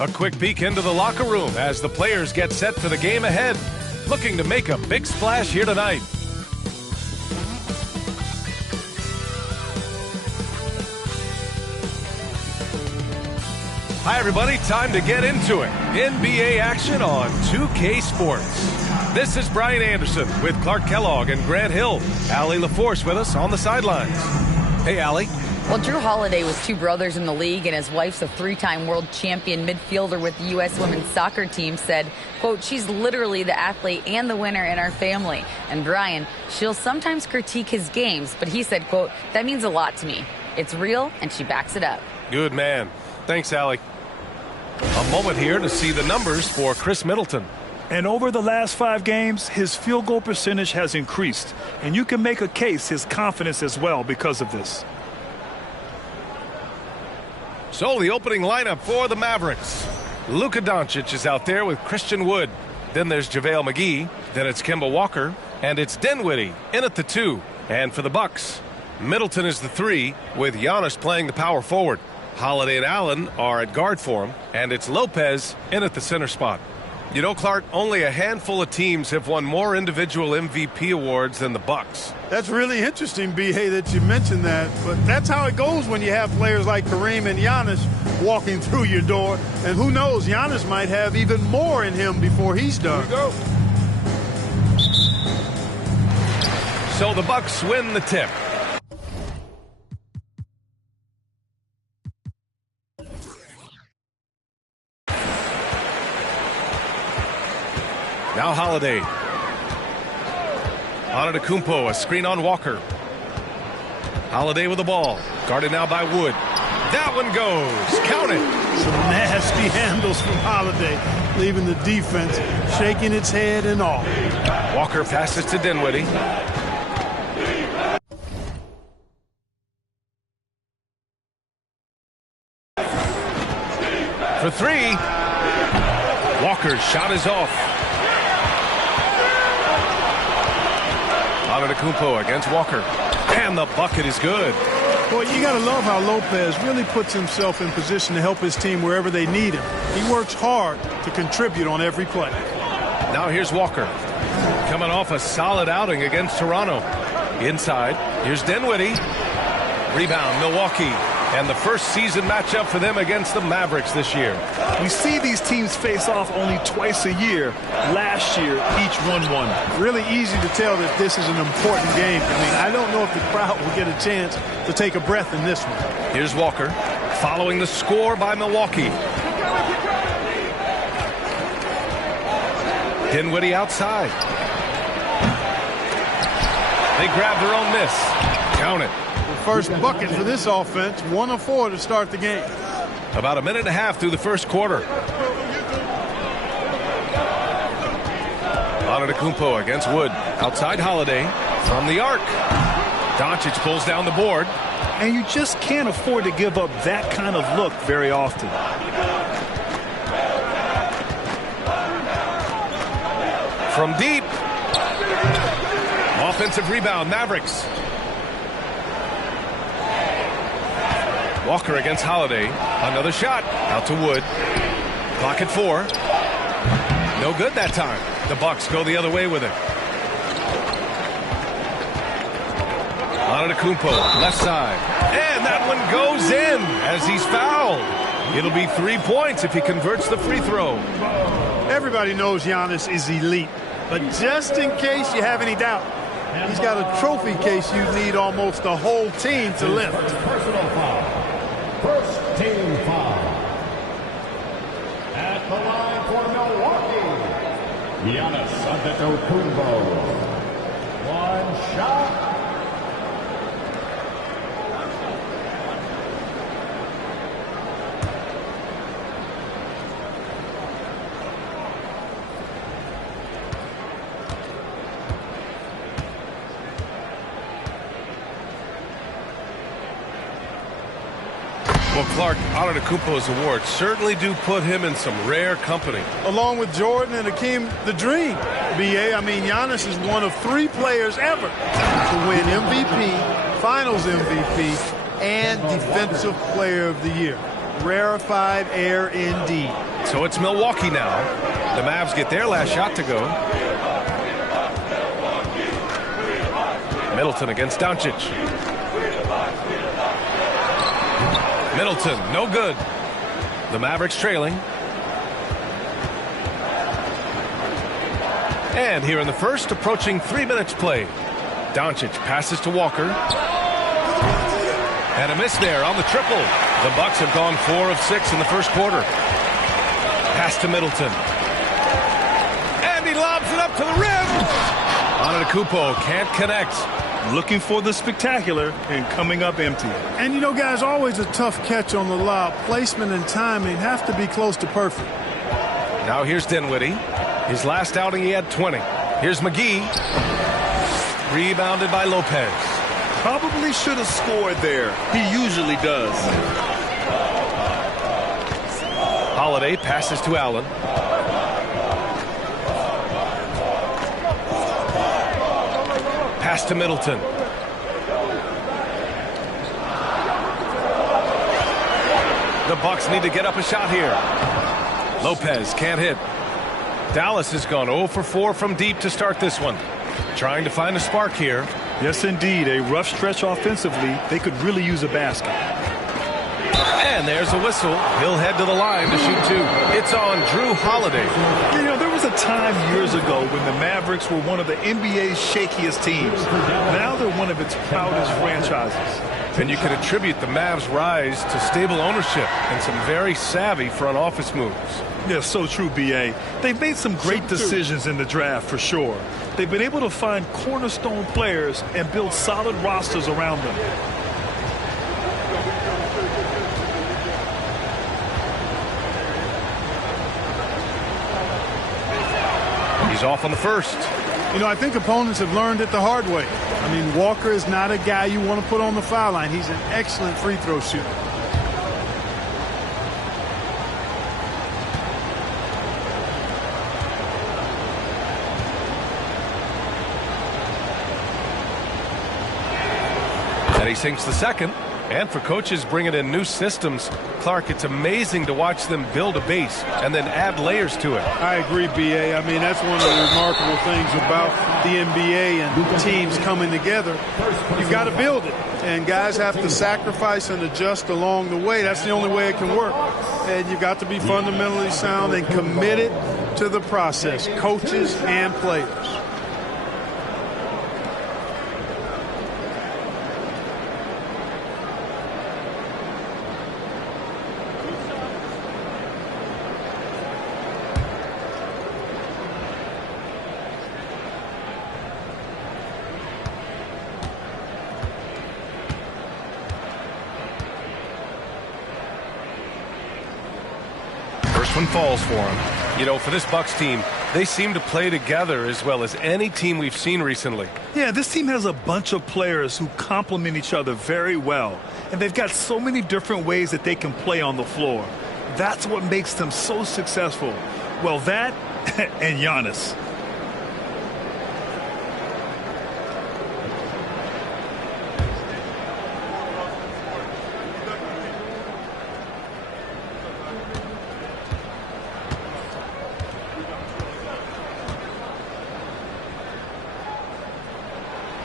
A quick peek into the locker room as the players get set for the game ahead, looking to make a big splash here tonight. Hi everybody, time to get into it. NBA action on 2K Sports. This is Brian Anderson with Clark Kellogg and Grant Hill. Allie LaForce with us on the sidelines. Hey Allie. Well, Drew Holiday was two brothers in the league, and his wife's a three-time world champion midfielder with the U.S. women's soccer team, said, quote, she's literally the athlete and the winner in our family. And Brian, she'll sometimes critique his games, but he said, quote, that means a lot to me. It's real, and she backs it up. Good man. Thanks, Allie. A moment here to see the numbers for Chris Middleton. And over the last 5 games, his field goal percentage has increased. And you can make a case his confidence as well because of this. So the opening lineup for the Mavericks. Luka Doncic is out there with Christian Wood. Then there's JaVale McGee. Then it's Kemba Walker. And it's Dinwiddie in at the 2. And for the Bucks, Middleton is the 3 with Giannis playing the power forward. Holiday and Allen are at guard for him. And it's Lopez in at the center spot. You know, Clark, only a handful of teams have won more individual MVP awards than the Bucks. That's really interesting, B.A., that you mentioned that. But that's how it goes when you have players like Kareem and Giannis walking through your door. And who knows, Giannis might have even more in him before he's done. Here we go. So the Bucks win the tip. Now Holiday. Antetokounmpo, a screen on Walker. Holiday with the ball. Guarded now by Wood. That one goes. Count it. Some nasty handles from Holiday, leaving the defense shaking its head and all. Walker passes to Dinwiddie. For 3. Walker's shot is off. Antetokounmpo against Walker. And the bucket is good. Boy, you got to love how Lopez really puts himself in position to help his team wherever they need him. He works hard to contribute on every play. Now here's Walker. Coming off a solid outing against Toronto. Inside, here's Dinwiddie. Rebound, Milwaukee. And the first season matchup for them against the Mavericks this year. We see these teams face off only twice a year. Last year, each won one. Really easy to tell that this is an important game. I mean, I don't know if the crowd will get a chance to take a breath in this one. Here's Walker, following the score by Milwaukee. Dinwiddie outside. They grab their own miss. Count it. First bucket for this offense, 1 of 4 to start the game. About a minute and a half through the first quarter. Antetokounmpo against Wood. Outside Holiday from the arc. Doncic pulls down the board. And you just can't afford to give up that kind of look very often. From deep. Offensive rebound, Mavericks. Walker against Holiday. Another shot. Out to Wood. Clock at 4. No good that time. The Bucks go the other way with it. Antetokounmpo, left side. And that one goes in as he's fouled. It'll be 3 points if he converts the free throw. Everybody knows Giannis is elite. But just in case you have any doubt, he's got a trophy case you need almost a whole team to lift. Personal foul. First team foul. At the line for Milwaukee, Giannis Antetokounmpo. One shot. Well, Clark, Antetokounmpo's awards certainly do put him in some rare company. Along with Jordan and Hakeem the Dream, B.A., I mean, Giannis is one of 3 players ever to win MVP, Finals MVP, and Defensive Player of the Year. rarefied air indeed. So it's Milwaukee now. The Mavs get their last shot to go. Middleton against Doncic. Middleton, no good. The Mavericks trailing. And here in the first, approaching 3 minutes played. Doncic passes to Walker. And a miss there on the triple. The Bucks have gone 4 of 6 in the first quarter. Pass to Middleton. And he lobs it up to the rim. Antetokounmpo can't connect. Looking for the spectacular and coming up empty. And you know, guys, always a tough catch on the lob. Placement and timing have to be close to perfect. Now here's Dinwiddie. His last outing he had 20. Here's McGee. Rebounded by Lopez. Probably should have scored there. He usually does. Holiday passes to Allen. Pass to Middleton. The Bucks need to get up a shot here. Lopez can't hit. Dallas has gone 0 for 4 from deep to start this one. Trying to find a spark here. Yes, indeed. A rough stretch offensively. They could really use a basket. And there's a whistle. He'll head to the line to shoot 2. It's on Drew Holiday. You know, there was a time years ago when the Mavericks were one of the NBA's shakiest teams. Now they're one of its proudest franchises. And you can attribute the Mavs' rise to stable ownership and some very savvy front office moves. Yeah, so true, B.A. They've made some great decisions in the draft, for sure. They've been able to find cornerstone players and build solid rosters around them. He's off on the first. You know, I think opponents have learned it the hard way. I mean, Walker is not a guy you want to put on the foul line. He's an excellent free throw shooter. And he sinks the second. And for coaches bringing in new systems, Clark, it's amazing to watch them build a base and then add layers to it. I agree, B.A. I mean, that's one of the remarkable things about the NBA and teams coming together. You've got to build it, and guys have to sacrifice and adjust along the way. That's the only way it can work. And you've got to be fundamentally sound and committed to the process, coaches and players. First one falls for him. You know, for this Bucks team, they seem to play together as well as any team we've seen recently. Yeah, this team has a bunch of players who complement each other very well. And they've got so many different ways that they can play on the floor. That's what makes them so successful. Well, that and Giannis.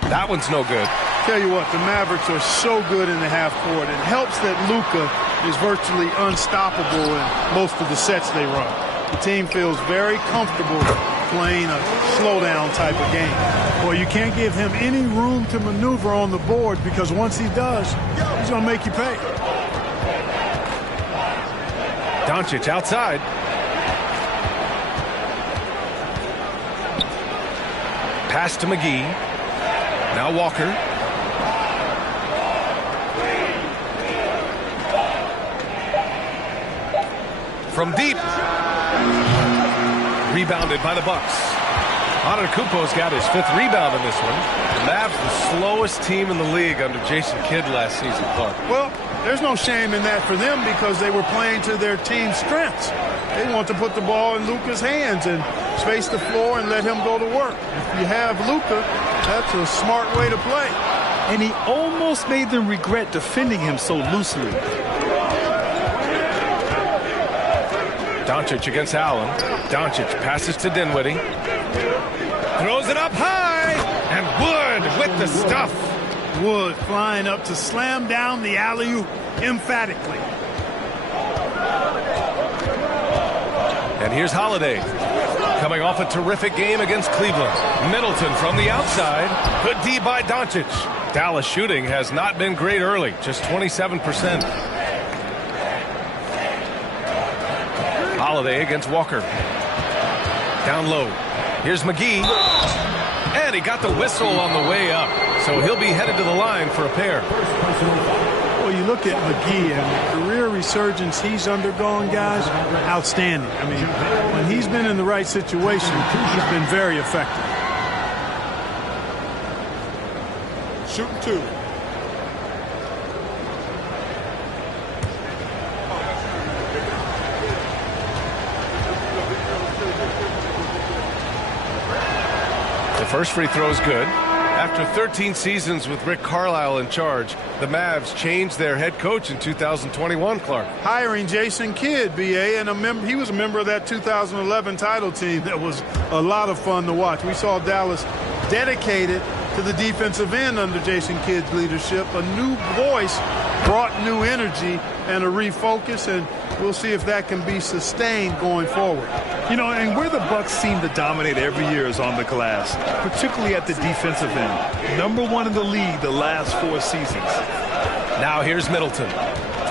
That one's no good. Tell you what, the Mavericks are so good in the half court. It helps that Luka is virtually unstoppable in most of the sets they run. The team feels very comfortable playing a slowdown type of game. Well, you can't give him any room to maneuver on the board, because once he does, he's going to make you pay. Doncic outside. Pass to McGee. Now Walker. From deep. Rebounded by the Bucks. Antetokounmpo's got his 5th rebound in this one. The Mavs, the slowest team in the league under Jason Kidd last season, Clark. Well, there's no shame in that for them, because they were playing to their team's strengths. They want to put the ball in Luka's hands and space the floor and let him go to work. If you have Luka, that's a smart way to play. And he almost made them regret defending him so loosely. Doncic against Allen. Doncic passes to Dinwiddie. Throws it up high. And Wood with the stuff. Wood flying up to slam down the alley-oop emphatically. And here's Holiday. Coming off a terrific game against Cleveland. Middleton from the outside. Good D by Doncic. Dallas shooting has not been great early. Just 27%. Holiday against Walker. Down low. Here's McGee. And he got the whistle on the way up. So he'll be headed to the line for a pair. Well, you look at McGee and the career resurgence he's undergone, guys, outstanding. I mean, when he's been in the right situation, he's been very effective. Shooting 2. The first free throw is good. After 13 seasons with Rick Carlisle in charge, the Mavs changed their head coach in 2021, Clark. Hiring Jason Kidd, BA, and he was a member of that 2011 title team that was a lot of fun to watch. We saw Dallas dedicated to the defensive end under Jason Kidd's leadership. A new voice brought new energy and a refocus, and we'll see if that can be sustained going forward. You know, and where the Bucks seem to dominate every year is on the glass, particularly at the defensive end. #1 in the league the last 4 seasons. Now here's Middleton.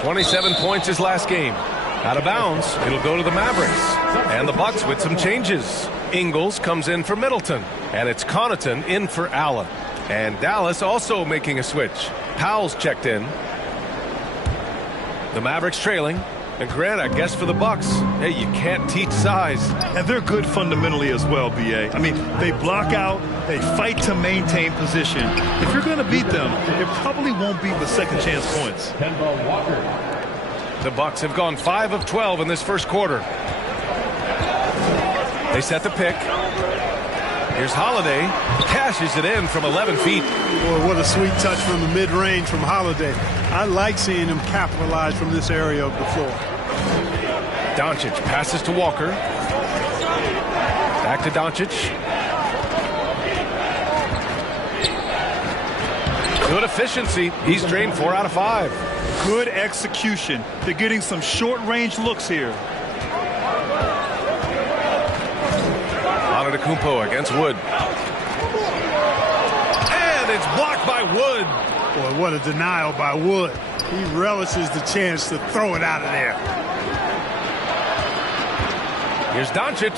27 points his last game. Out of bounds, it'll go to the Mavericks. And the Bucks with some changes. Ingles comes in for Middleton. And it's Connaughton in for Allen. And Dallas also making a switch. Powell's checked in. The Mavericks trailing. And Grant, I guess for the Bucks, hey, you can't teach size. And they're good fundamentally as well, BA. I mean, they block out, they fight to maintain position. If you're going to beat them, it probably won't be with second chance points. Kemba Walker. The Bucks have gone 5 of 12 in this first quarter. They set the pick. Here's Holiday. Cashes it in from 11 feet. Boy, what a sweet touch from the mid-range from Holiday. I like seeing him capitalize from this area of the floor. Doncic passes to Walker. Back to Doncic. Good efficiency. He's drained 4 out of 5. Good execution. They're getting some short-range looks here. Antetokounmpo against Wood. And it's blocked by Wood. Boy, what a denial by Wood. He relishes the chance to throw it out of there. Here's Doncic.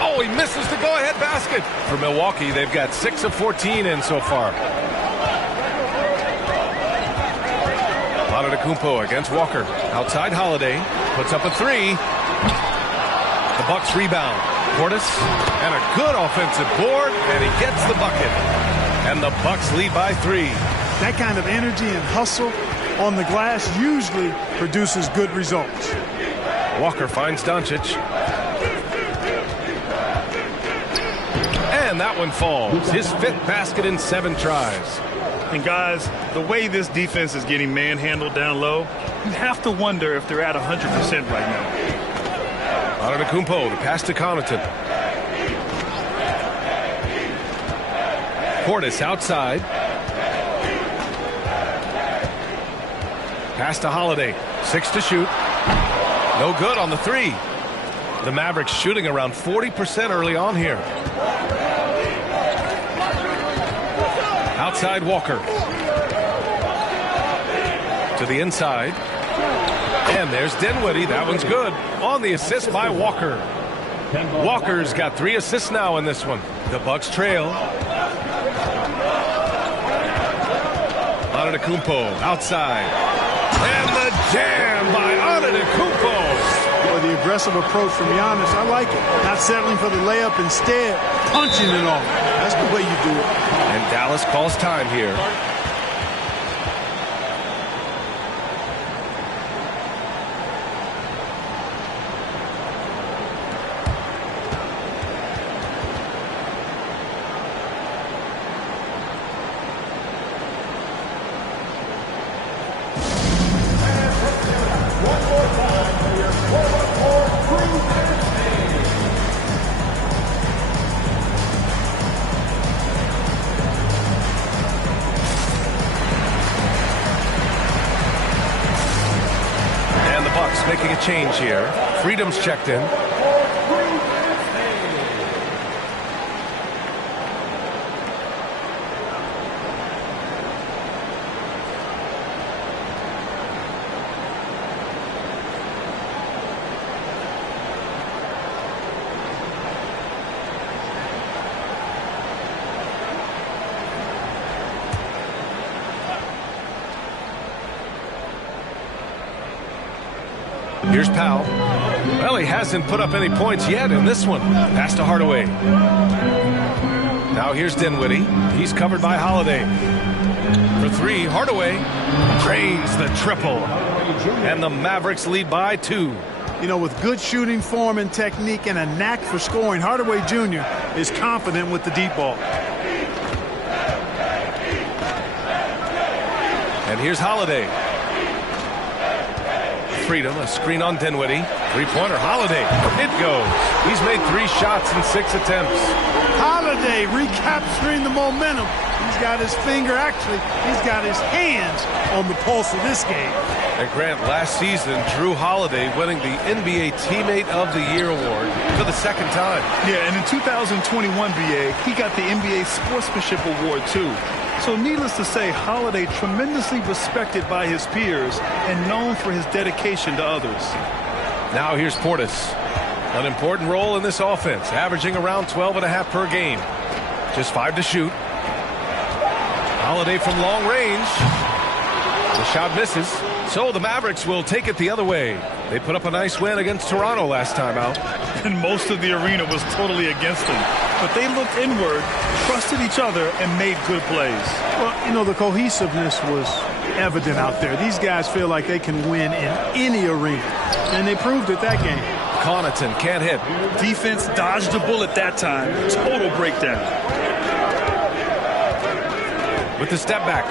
Oh, he misses the go-ahead basket. For Milwaukee, they've got 6 of 14 in so far. Antetokounmpo against Walker. Outside Holiday. Puts up a 3. The Bucks rebound. Portis, and a good offensive board, and he gets the bucket. And the Bucks lead by 3. That kind of energy and hustle on the glass usually produces good results. Walker finds Doncic. And that one falls. His 5th basket in 7 tries. And guys, the way this defense is getting manhandled down low, you have to wonder if they're at 100% right now. Antetokounmpo, the pass to Connaughton. Portis outside. Pass to Holiday. 6 to shoot. No good on the 3. The Mavericks shooting around 40% early on here. Outside Walker. To the inside. And there's Dinwiddie. That one's good. On the assist by Walker. Walker's got 3 assists now in this one. The Bucks trail. Antetokounmpo outside. And the jam by Antetokounmpo. Boy, the aggressive approach from Giannis, I like it. Not settling for the layup, instead punching it off. That's the way you do it. And Dallas calls time here. expecting a change here. Freedom's checked in. Here's Powell. Well, he hasn't put up any points yet in this one. Pass to Hardaway. Now here's Dinwiddie. He's covered by Holiday. For three, Hardaway drains the triple. And the Mavericks lead by 2. You know, with good shooting form and technique and a knack for scoring, Hardaway Jr. is confident with the deep ball. And here's Holiday. Freedom, a screen on Dinwiddie. Three-pointer, Holiday. It goes. He's made 3 shots in 6 attempts. Holiday recapturing the momentum. He's got his finger, actually, he's got his hands on the pulse of this game. And Grant, last season, Drew Holiday winning the NBA Teammate of the Year award for the 2nd time. Yeah, and in 2021, BA, he got the NBA Sportsmanship Award, too. So needless to say, Holiday tremendously respected by his peers and known for his dedication to others. Now here's Portis. An important role in this offense, averaging around 12.5 per game. Just 5 to shoot. Holiday from long range. The shot misses. So the Mavericks will take it the other way. They put up a nice win against Toronto last time out. And most of the arena was totally against them. But they looked inward, trusted each other, and made good plays. Well, you know, the cohesiveness was evident out there. These guys feel like they can win in any arena. And they proved it that game. Connaughton can't hit. Defense dodged the bullet that time. Total breakdown. With the step back.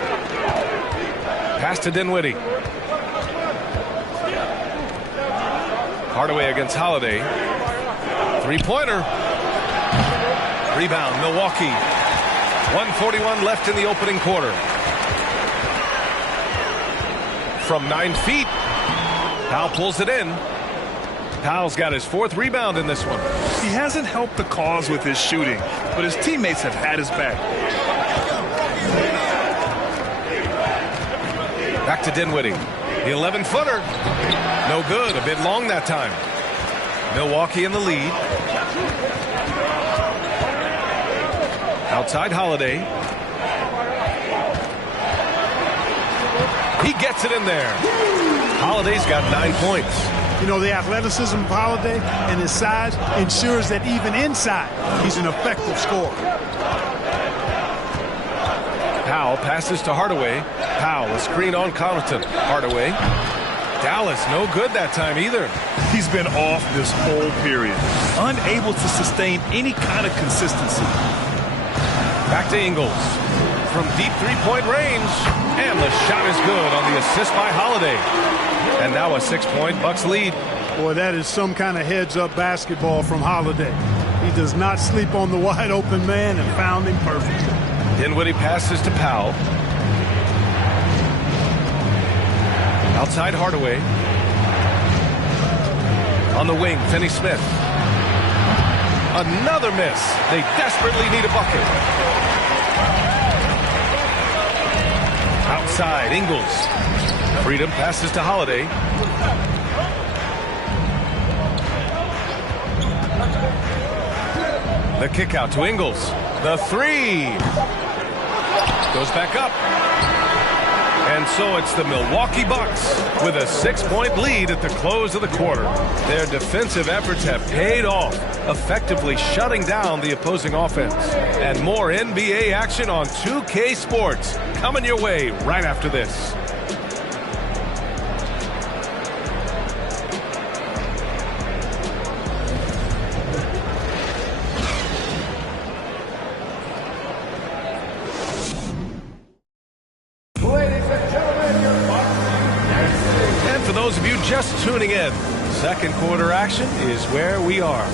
Pass to Dinwiddie. Hardaway against Holiday. Three-pointer. Rebound, Milwaukee. 1:41 left in the opening quarter. From 9 feet. Powell pulls it in. Powell's got his 4th rebound in this one. He hasn't helped the cause with his shooting, but his teammates have had his back. Back to Dinwiddie. The 11-footer. No good. A bit long that time. Milwaukee in the lead. Outside Holiday. He gets it in there. Holiday's got 9 points. You know, the athleticism of Holiday and his size ensures that even inside, he's an effective scorer. Powell passes to Hardaway. Powell, a screen on Connaughton. Hardaway. Dallas, no good that time either. He's been off this whole period, unable to sustain any kind of consistency. Back to Ingles. From deep three-point range. And the shot is good on the assist by Holiday. And now a 6-point Bucks lead. Boy, that is some kind of heads-up basketball from Holiday. He does not sleep on the wide-open man and found him perfectly. Dinwiddie passes to Powell. Outside Hardaway. On the wing, Finney-Smith. Another miss. They desperately need a bucket. Outside, Ingles. Freedom passes to Holiday. The kick out to Ingles. The 3. Goes back up. And so it's the Milwaukee Bucks with a 6-point lead at the close of the quarter. Their defensive efforts have paid off, effectively shutting down the opposing offense. And more NBA action on 2K Sports coming your way right after this. Just tuning in, second quarter action is where we are.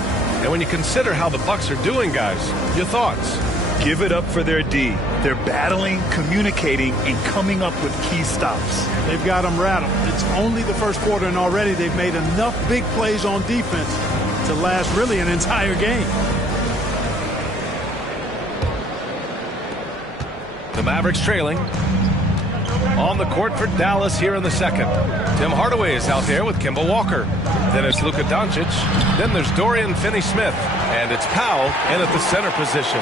And when you consider how the Bucks are doing, guys, your thoughts? Give it up for their D. They're battling, communicating, and coming up with key stops. They've got them rattled. It's only the first quarter, and already they've made enough big plays on defense to last really an entire game. The Mavericks trailing. On the court for Dallas here in the second. Tim Hardaway is out there with Kemba Walker. Then it's Luka Doncic. Then there's Dorian Finney-Smith. And it's Powell in at the center position.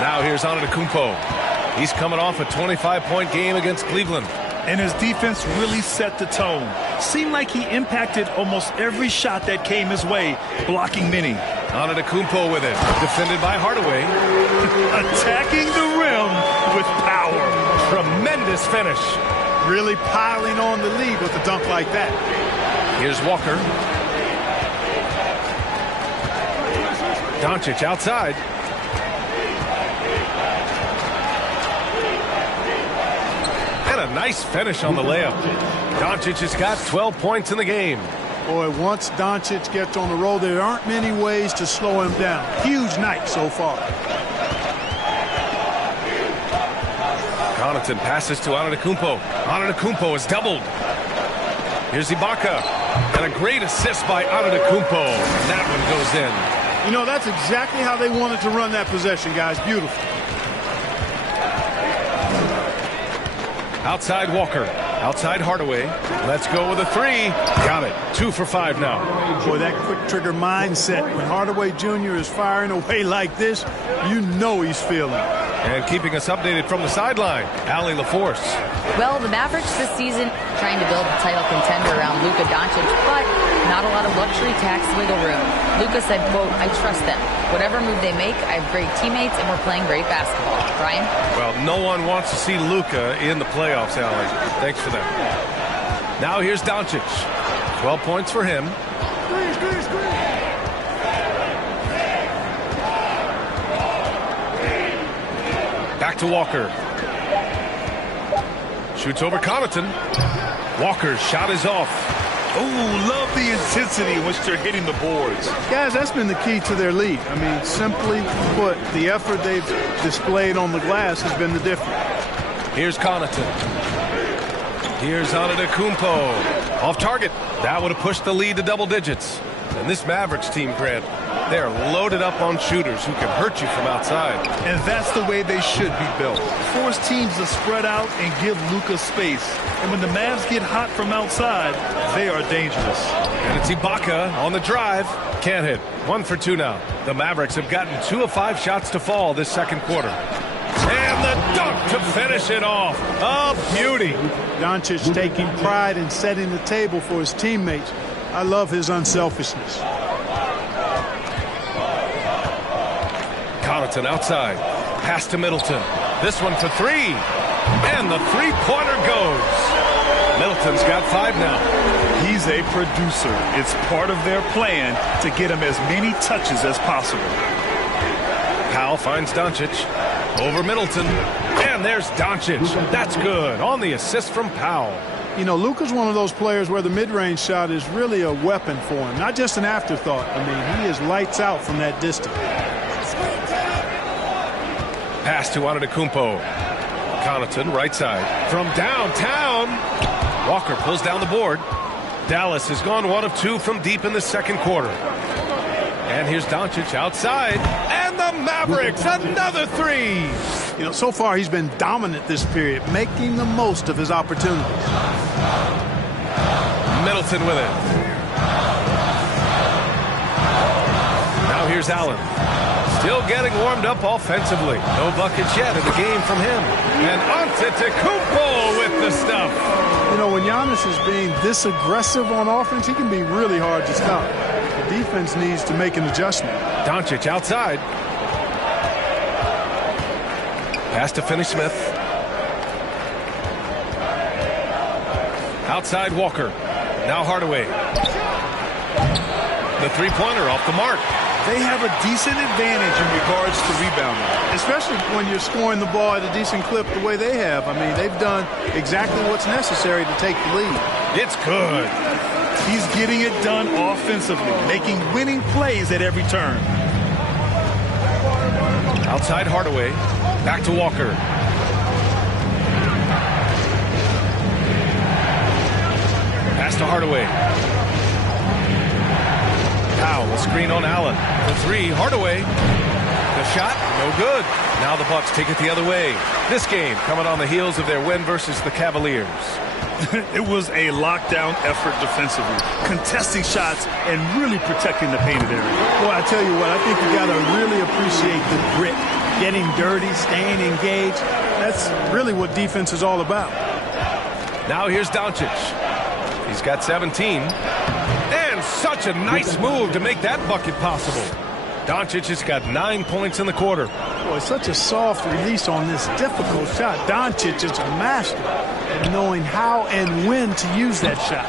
Now here's Antetokounmpo. He's coming off a 25-point game against Cleveland. And his defense really set the tone. Seemed like he impacted almost every shot that came his way, blocking many. Antetokounmpo with it. Defended by Hardaway. Attacking the rim with power. Tremendous finish. Really piling on the lead with a dunk like that. Here's Walker. Doncic outside. And a nice finish on the layup. Doncic has got 12 points in the game. Boy, once Doncic gets on the roll, there aren't many ways to slow him down. Huge night so far. Connaughton passes to Antetokounmpo. Antetokounmpo is doubled. Here's Ibaka. And a great assist by Antetokounmpo. And that one goes in. You know, that's exactly how they wanted to run that possession, guys. Beautiful. Outside Walker. Outside Hardaway. Let's go with a three. Got it. 2 for 5 now. Boy, that quick trigger mindset. When Hardaway Jr. is firing away like this, you know he's feeling it. And keeping us updated from the sideline, Allie LaForce. Well, the Mavericks this season trying to build a title contender around Luka Doncic, but not a lot of luxury tax wiggle room. Luka said, quote, "I trust them. Whatever move they make, I have great teammates, and we're playing great basketball." Brian? Well, no one wants to see Luka in the playoffs, Allie. Thanks for that. Now here's Doncic. 12 points for him. Back to Walker. Shoots over Connaughton. Walker's shot is off. Oh, love the intensity in which they're hitting the boards. Guys, that's been the key to their lead. I mean, simply put, the effort they've displayed on the glass has been the difference. Here's Connaughton. Here's Antetokounmpo. Off target. That would have pushed the lead to double digits. And this Mavericks team, Grant, they are loaded up on shooters who can hurt you from outside. And that's the way they should be built. Force teams to spread out and give Luka space. And when the Mavs get hot from outside, they are dangerous. And it's Ibaka on the drive. Can't hit. 1 for 2 now. The Mavericks have gotten 2 of 5 shots to fall this second quarter. And the dunk to finish it off. A beauty. Doncic taking pride in setting the table for his teammates. I love his unselfishness. Connaughton outside. Pass to Middleton. This one for 3. And the three-pointer goes. Middleton's got 5 now. He's a producer. It's part of their plan to get him as many touches as possible. Powell finds Doncic. Over Middleton. And there's Doncic. That's good. On the assist from Powell. You know, Luka's one of those players where the mid-range shot is really a weapon for him. Not just an afterthought. I mean, he is lights out from that distance. Pass to Antetokounmpo. Connaughton, right side. From downtown. Walker pulls down the board. Dallas has gone 1 of 2 from deep in the second quarter. And here's Doncic outside. And the Mavericks, another 3. You know, so far he's been dominant this period, making the most of his opportunities. Middleton with it. Now here's Allen. Still getting warmed up offensively. No buckets yet in the game from him. And Antetokounmpo with the stuff. You know, when Giannis is being this aggressive on offense, he can be really hard to stop. The defense needs to make an adjustment. Doncic outside. Pass to Finney-Smith. Outside Walker. Now Hardaway. The three-pointer off the mark. They have a decent advantage in regards to rebounding. Especially when you're scoring the ball at a decent clip the way they have. I mean, they've done exactly what's necessary to take the lead. It's good. He's getting it done offensively, making winning plays at every turn. Outside Hardaway. Back to Walker. Pass to Hardaway. Powell will screen on Allen. The three, Hardaway. The shot, no good. Now the Bucks take it the other way. This game coming on the heels of their win versus the Cavaliers. It was a lockdown effort defensively, contesting shots and really protecting the painted area. Well, I tell you what, I think you got to really appreciate the grit, getting dirty, staying engaged. That's really what defense is all about. Now here's Doncic. He's got 17. And such a nice move to make that bucket possible. Doncic has got 9 points in the quarter. Boy, such a soft release on this difficult shot. Doncic is a master at knowing how and when to use that shot.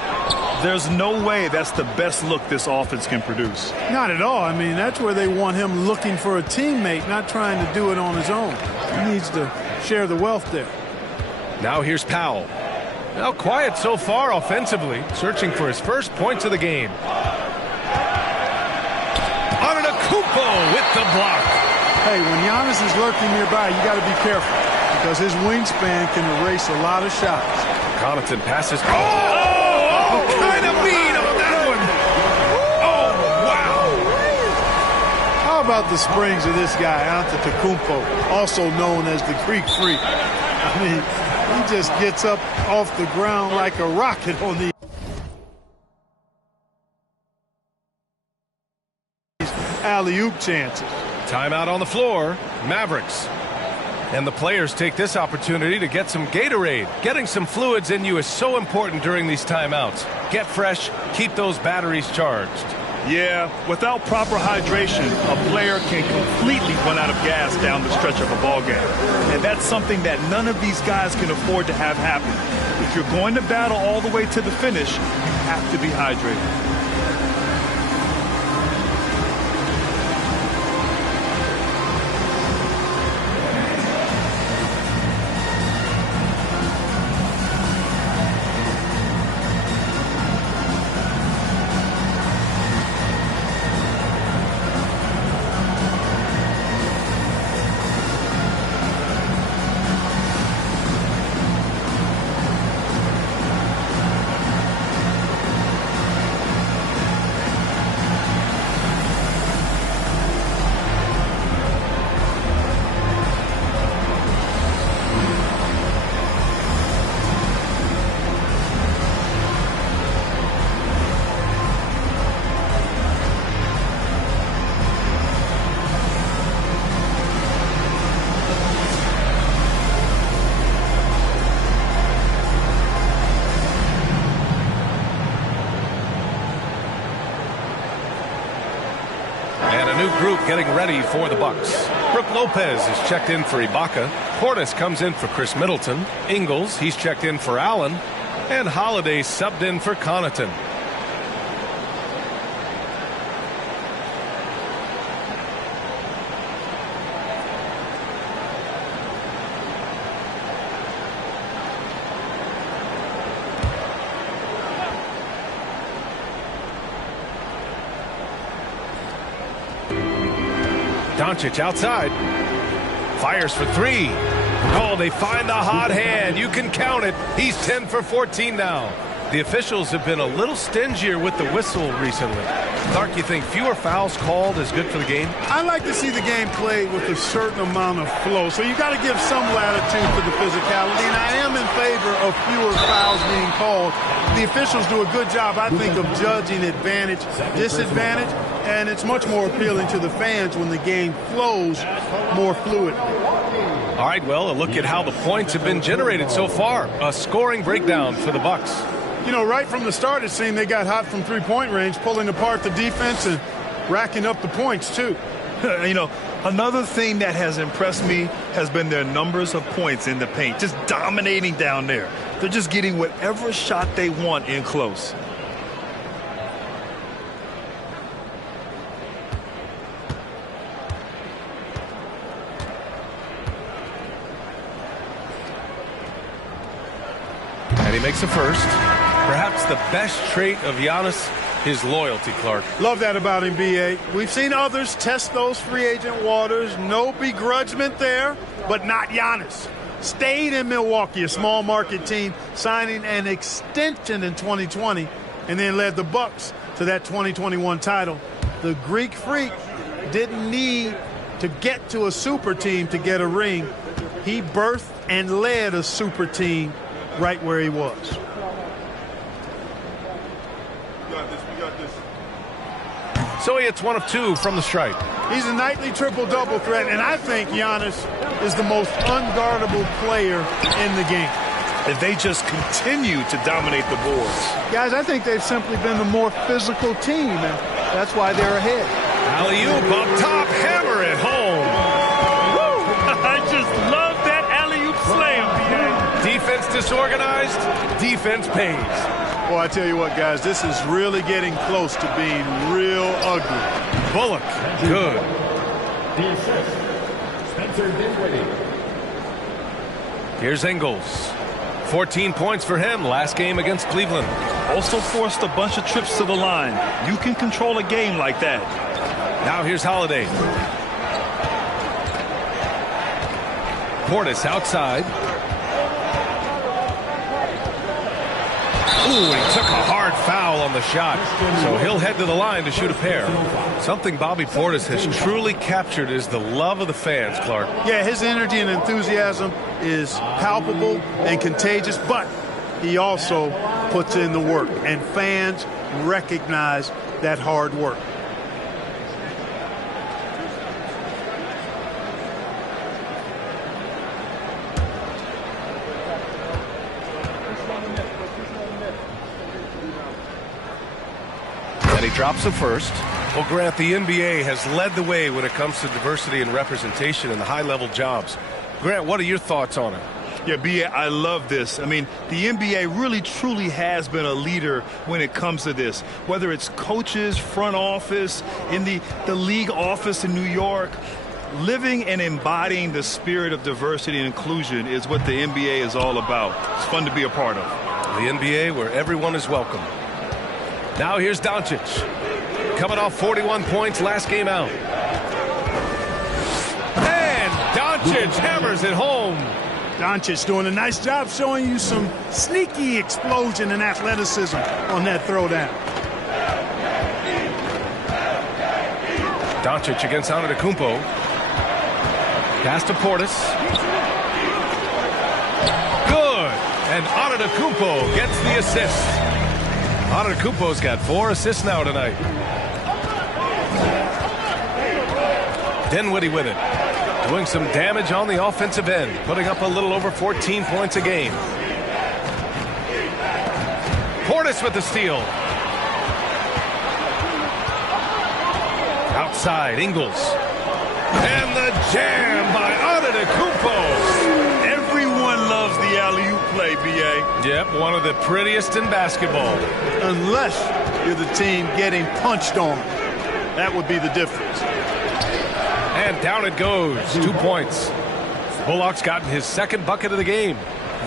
There's no way that's the best look this offense can produce. Not at all. I mean, that's where they want him looking for a teammate, not trying to do it on his own. He needs to share the wealth there. Now here's Powell. Now quiet so far offensively, searching for his first points of the game. With the block. Hey, when Giannis is lurking nearby, you got to be careful because his wingspan can erase a lot of shots. Connaughton passes. Kind of mean on that one. Oh, wow. How about the springs of this guy, Antetokounmpo, also known as the Greek Freak? I mean, he just gets up off the ground like a rocket on the alley-oop chances. Timeout on the floor. Mavericks. And the players take this opportunity to get some Gatorade. Getting some fluids in you is so important during these timeouts. Get fresh. Keep those batteries charged. Yeah, without proper hydration, a player can completely run out of gas down the stretch of a ball game. And that's something that none of these guys can afford to have happen. If you're going to battle all the way to the finish, you have to be hydrated. Group getting ready for the Bucks. Brook Lopez is checked in for Ibaka. Portis comes in for Chris Middleton. Ingles, he's checked in for Allen. And Holiday subbed in for Connaughton. Doncic outside. Fires for three. Oh, they find the hot hand. You can count it. He's 10 for 14 now. The officials have been a little stingier with the whistle recently. Clark, you think fewer fouls called is good for the game? I like to see the game played with a certain amount of flow. So you got to give some latitude to the physicality. And I am in favor of fewer fouls being called. The officials do a good job, I think, of judging advantage, disadvantage. And it's much more appealing to the fans when the game flows more fluid. All right, well, a look at how the points have been generated so far. A scoring breakdown for the Bucks. You know, right from the start, it seemed they got hot from three-point range, pulling apart the defense and racking up the points, too. You know, another thing that has impressed me has been their numbers of points in the paint, just dominating down there. They're just getting whatever shot they want in close. And he makes a first. Perhaps the best trait of Giannis his loyalty, Clark. Love that about him, B.A. We've seen others test those free agent waters. No begrudgment there, but not Giannis. Stayed in Milwaukee, a small market team, signing an extension in 2020, and then led the Bucks to that 2021 title. The Greek Freak didn't need to get to a super team to get a ring. He birthed and led a super team right where he was. So he hits 1 of 2 from the stripe. He's a nightly triple-double threat, and I think Giannis is the most unguardable player in the game. If they just continue to dominate the boards. Guys, I think they've simply been the more physical team, and that's why they're ahead. Alley-oop up top, hammer it home. Woo! I just love that alley-oop slam, B.A. Defense disorganized, defense pays. Well, I tell you what, guys, this is really getting close to being real ugly. Bullock, good. The assist, Spencer Dinwiddie. Here's Ingles. 14 points for him last game against Cleveland. Also forced a bunch of trips to the line. You can control a game like that. Now here's Holiday. Portis outside. Ooh, he took a hard foul on the shot. So he'll head to the line to shoot a pair. Something Bobby Portis has truly captured is the love of the fans, Clark. Yeah, his energy and enthusiasm is palpable and contagious, but he also puts in the work, and fans recognize that hard work. And he drops a first. Well, Grant, the NBA has led the way when it comes to diversity and representation in the high-level jobs. Grant, what are your thoughts on it? Yeah, B.A., I love this. I mean, the NBA really, truly has been a leader when it comes to this. Whether it's coaches, front office, in the league office in New York, living and embodying the spirit of diversity and inclusion is what the NBA is all about. It's fun to be a part of. The NBA where everyone is welcome. Now here's Doncic. Coming off 41 points last game out. And Doncic hammers it home. Doncic doing a nice job showing you some sneaky explosion and athleticism on that throwdown. Doncic against Antetokounmpo. Pass to Portis. Good. And Antetokounmpo gets the assist. Antetokounmpo's got 4 assists now tonight. Dinwiddie with it. Doing some damage on the offensive end. Putting up a little over 14 points a game. Portis with the steal. Outside, Ingles. And the jam by Antetokounmpo. Everyone loves the alley-oop play, B.A. Yep, one of the prettiest in basketball. Unless you're the team getting punched on. That would be the difference. And down it goes. 2 points. Bullock's gotten his second bucket of the game.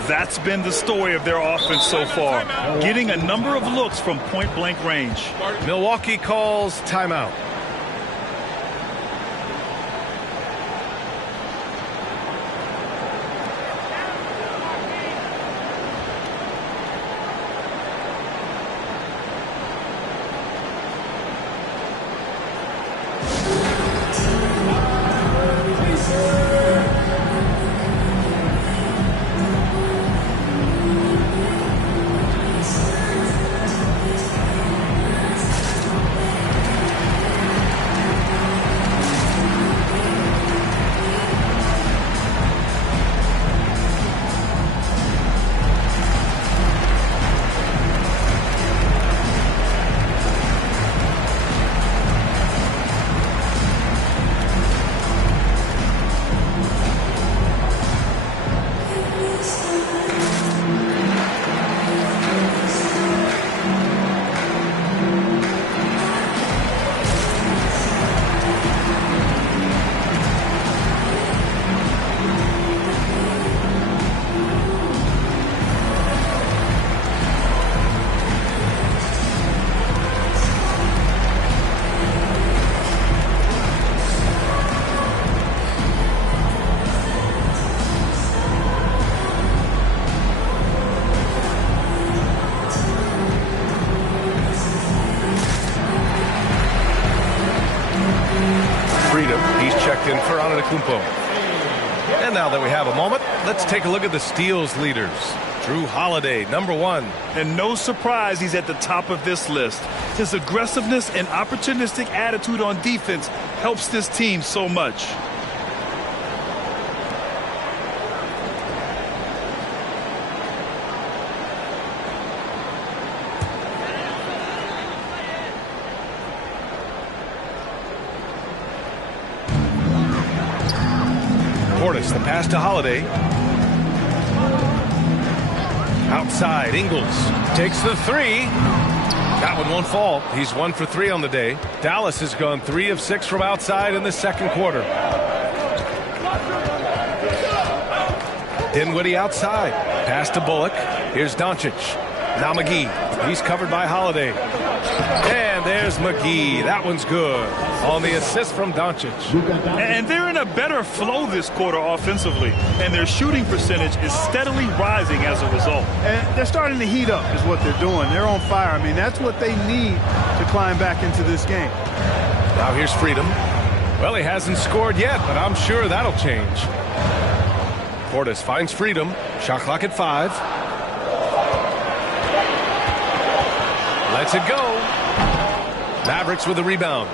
That's been the story of their offense so far. Getting a number of looks from point-blank range. Milwaukee calls timeout. Antetokounmpo. And now that we have a moment, let's take a look at the steals leaders. Drew Holiday, number 1. And no surprise he's at the top of this list. His aggressiveness and opportunistic attitude on defense helps this team so much. The pass to Holiday. Outside, Ingles takes the 3. That one won't fall. He's 1 for 3 on the day. Dallas has gone 3 of 6 from outside in the second quarter. Dinwiddie outside. Pass to Bullock. Here's Doncic. Now McGee. He's covered by Holiday. And there's McGee. That one's good on the assist from Doncic. And they're in a better flow this quarter offensively. And their shooting percentage is steadily rising as a result. And they're starting to heat up is what they're doing. They're on fire. I mean, that's what they need to climb back into this game. Now here's Freedom. Well, he hasn't scored yet, but I'm sure that'll change. Portis finds Freedom. Shot clock at 5. Lets it go. Mavericks with a rebound.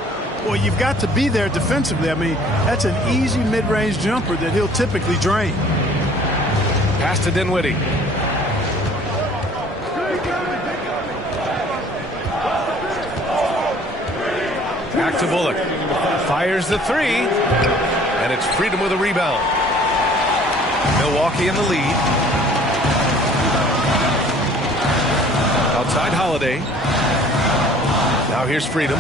Well, you've got to be there defensively. I mean, that's an easy mid-range jumper that he'll typically drain. Pass to Dinwiddie. Back to Bullock. Fires the 3. And it's Freedom with a rebound. Milwaukee in the lead. Outside Holiday. Now here's Freedom.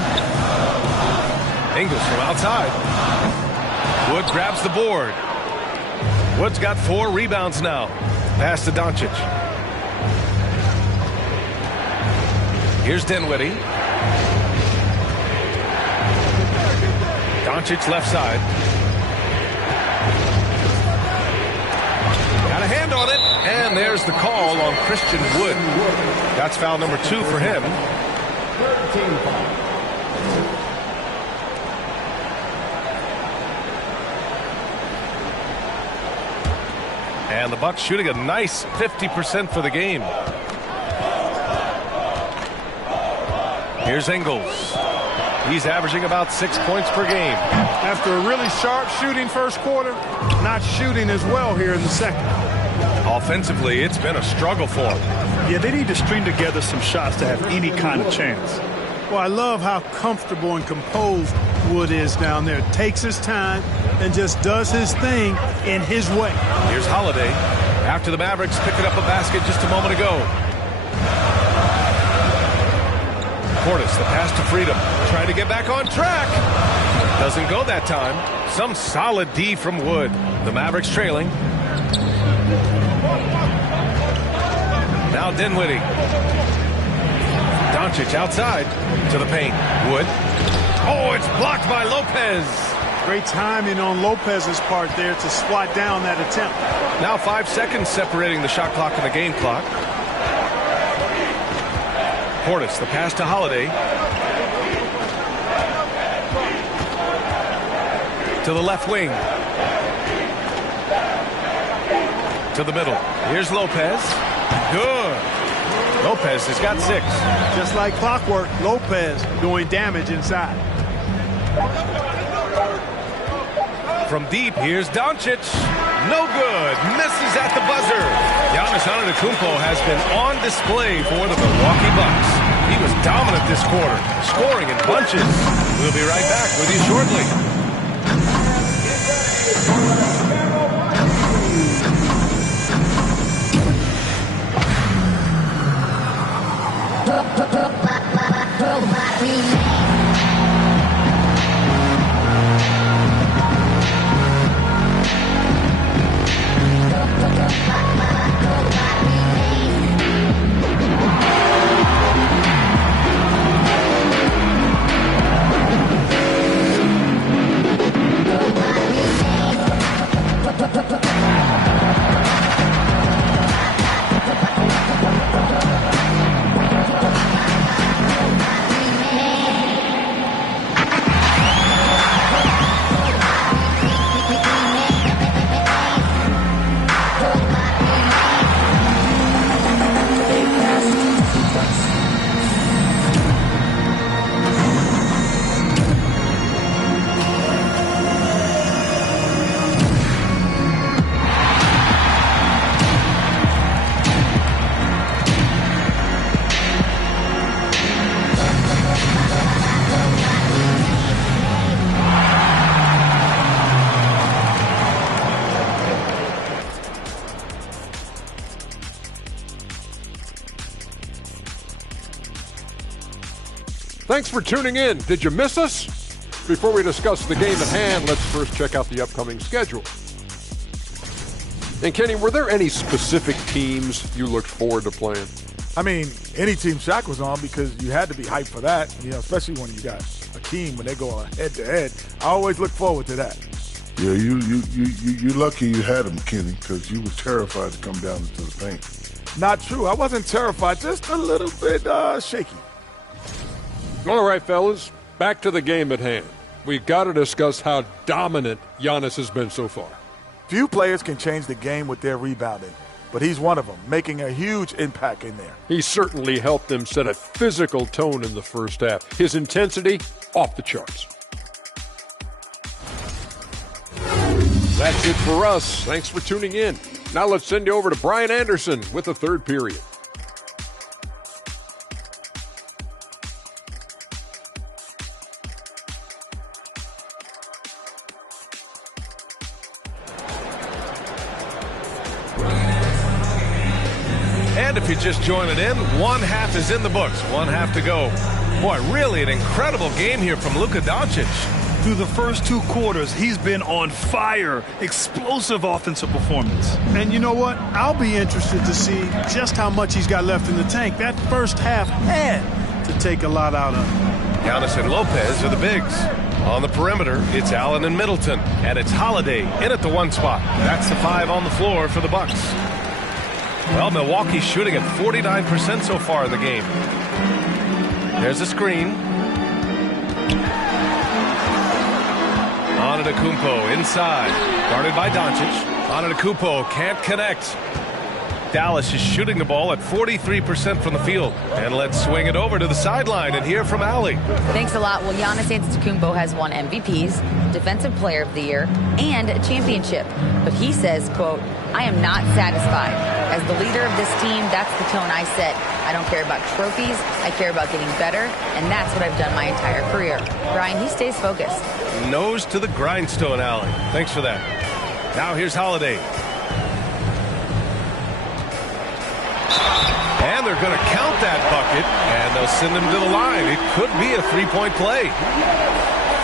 Ingles from outside. Wood grabs the board. Wood's got 4 rebounds now. Pass to Doncic. Here's Dinwiddie. Doncic left side. Got a hand on it. And there's the call on Christian Wood. That's foul number 2 for him. And the Bucks shooting a nice 50% for the game. Here's Ingles. He's averaging about 6 points per game. After a really sharp shooting first quarter, not shooting as well here in the second. Offensively, it's been a struggle for him. Yeah, they need to string together some shots to have any kind of chance. Well, I love how comfortable and composed Wood is down there. Takes his time and just does his thing in his way. Here's Holiday. After the Mavericks picking up a basket just a moment ago. Portis, the pass to Freedom. Trying to get back on track. Doesn't go that time. Some solid D from Wood. The Mavericks trailing. Now Dinwiddie. Doncic outside to the paint. Wood. Oh, it's blocked by Lopez. Great timing on Lopez's part there to swat down that attempt. Now 5 seconds separating the shot clock and the game clock. Portis, the pass to Holiday. To the left wing. To the middle. Here's Lopez. Good. Lopez has got 6. Just like clockwork, Lopez doing damage inside. From deep, here's Doncic. No good. Misses at the buzzer. Giannis Antetokounmpo has been on display for the Milwaukee Bucks. He was dominant this quarter, scoring in bunches. We'll be right back with you shortly. Thanks for tuning in. Did you miss us? Before we discuss the game at hand, let's first check out the upcoming schedule. And Kenny, were there any specific teams you looked forward to playing? I mean, any team Shaq was on, because you had to be hyped for that, especially when you got Akeem, when they go head-to-head. I always look forward to that. Yeah, you're lucky you had him, Kenny, because you were terrified to come down into the paint. Not true. I wasn't terrified, just a little bit shaky. All right, fellas, back to the game at hand. We got to discuss how dominant Giannis has been so far. Few players can change the game with their rebounding, but he's one of them, making a huge impact in there. He certainly helped them set a physical tone in the first half. His intensity, off the charts. That's it for us. Thanks for tuning in. Now let's send you over to Brian Anderson with the third period. And if you're just joining in, one half is in the books, one half to go. Boy, really an incredible game here from Luka Doncic. Through the first 2 quarters, he's been on fire. Explosive offensive performance. And you know what? I'll be interested to see just how much he's got left in the tank. That first half had to take a lot out of him. Giannis and Lopez are the bigs. On the perimeter, it's Allen and Middleton. And it's Holiday in at the 1 spot. That's the 5 on the floor for the Bucks. Well, Milwaukee's shooting at 49% so far in the game. There's a screen. Antetokounmpo inside. Guarded by Doncic. Antetokounmpo can't connect. Dallas is shooting the ball at 43% from the field. And let's swing it over to the sideline and hear from Allie. Thanks a lot. Well, Giannis Antetokounmpo has won MVPs, Defensive Player of the Year, and a championship. But he says, quote, I am not satisfied. As the leader of this team, that's the tone I set. I don't care about trophies. I care about getting better, and that's what I've done my entire career. Brian, he stays focused. Nose to the grindstone, Allie. Thanks for that. Now here's Holiday. And they're going to count that bucket, and they'll send him to the line. It could be a 3-point play.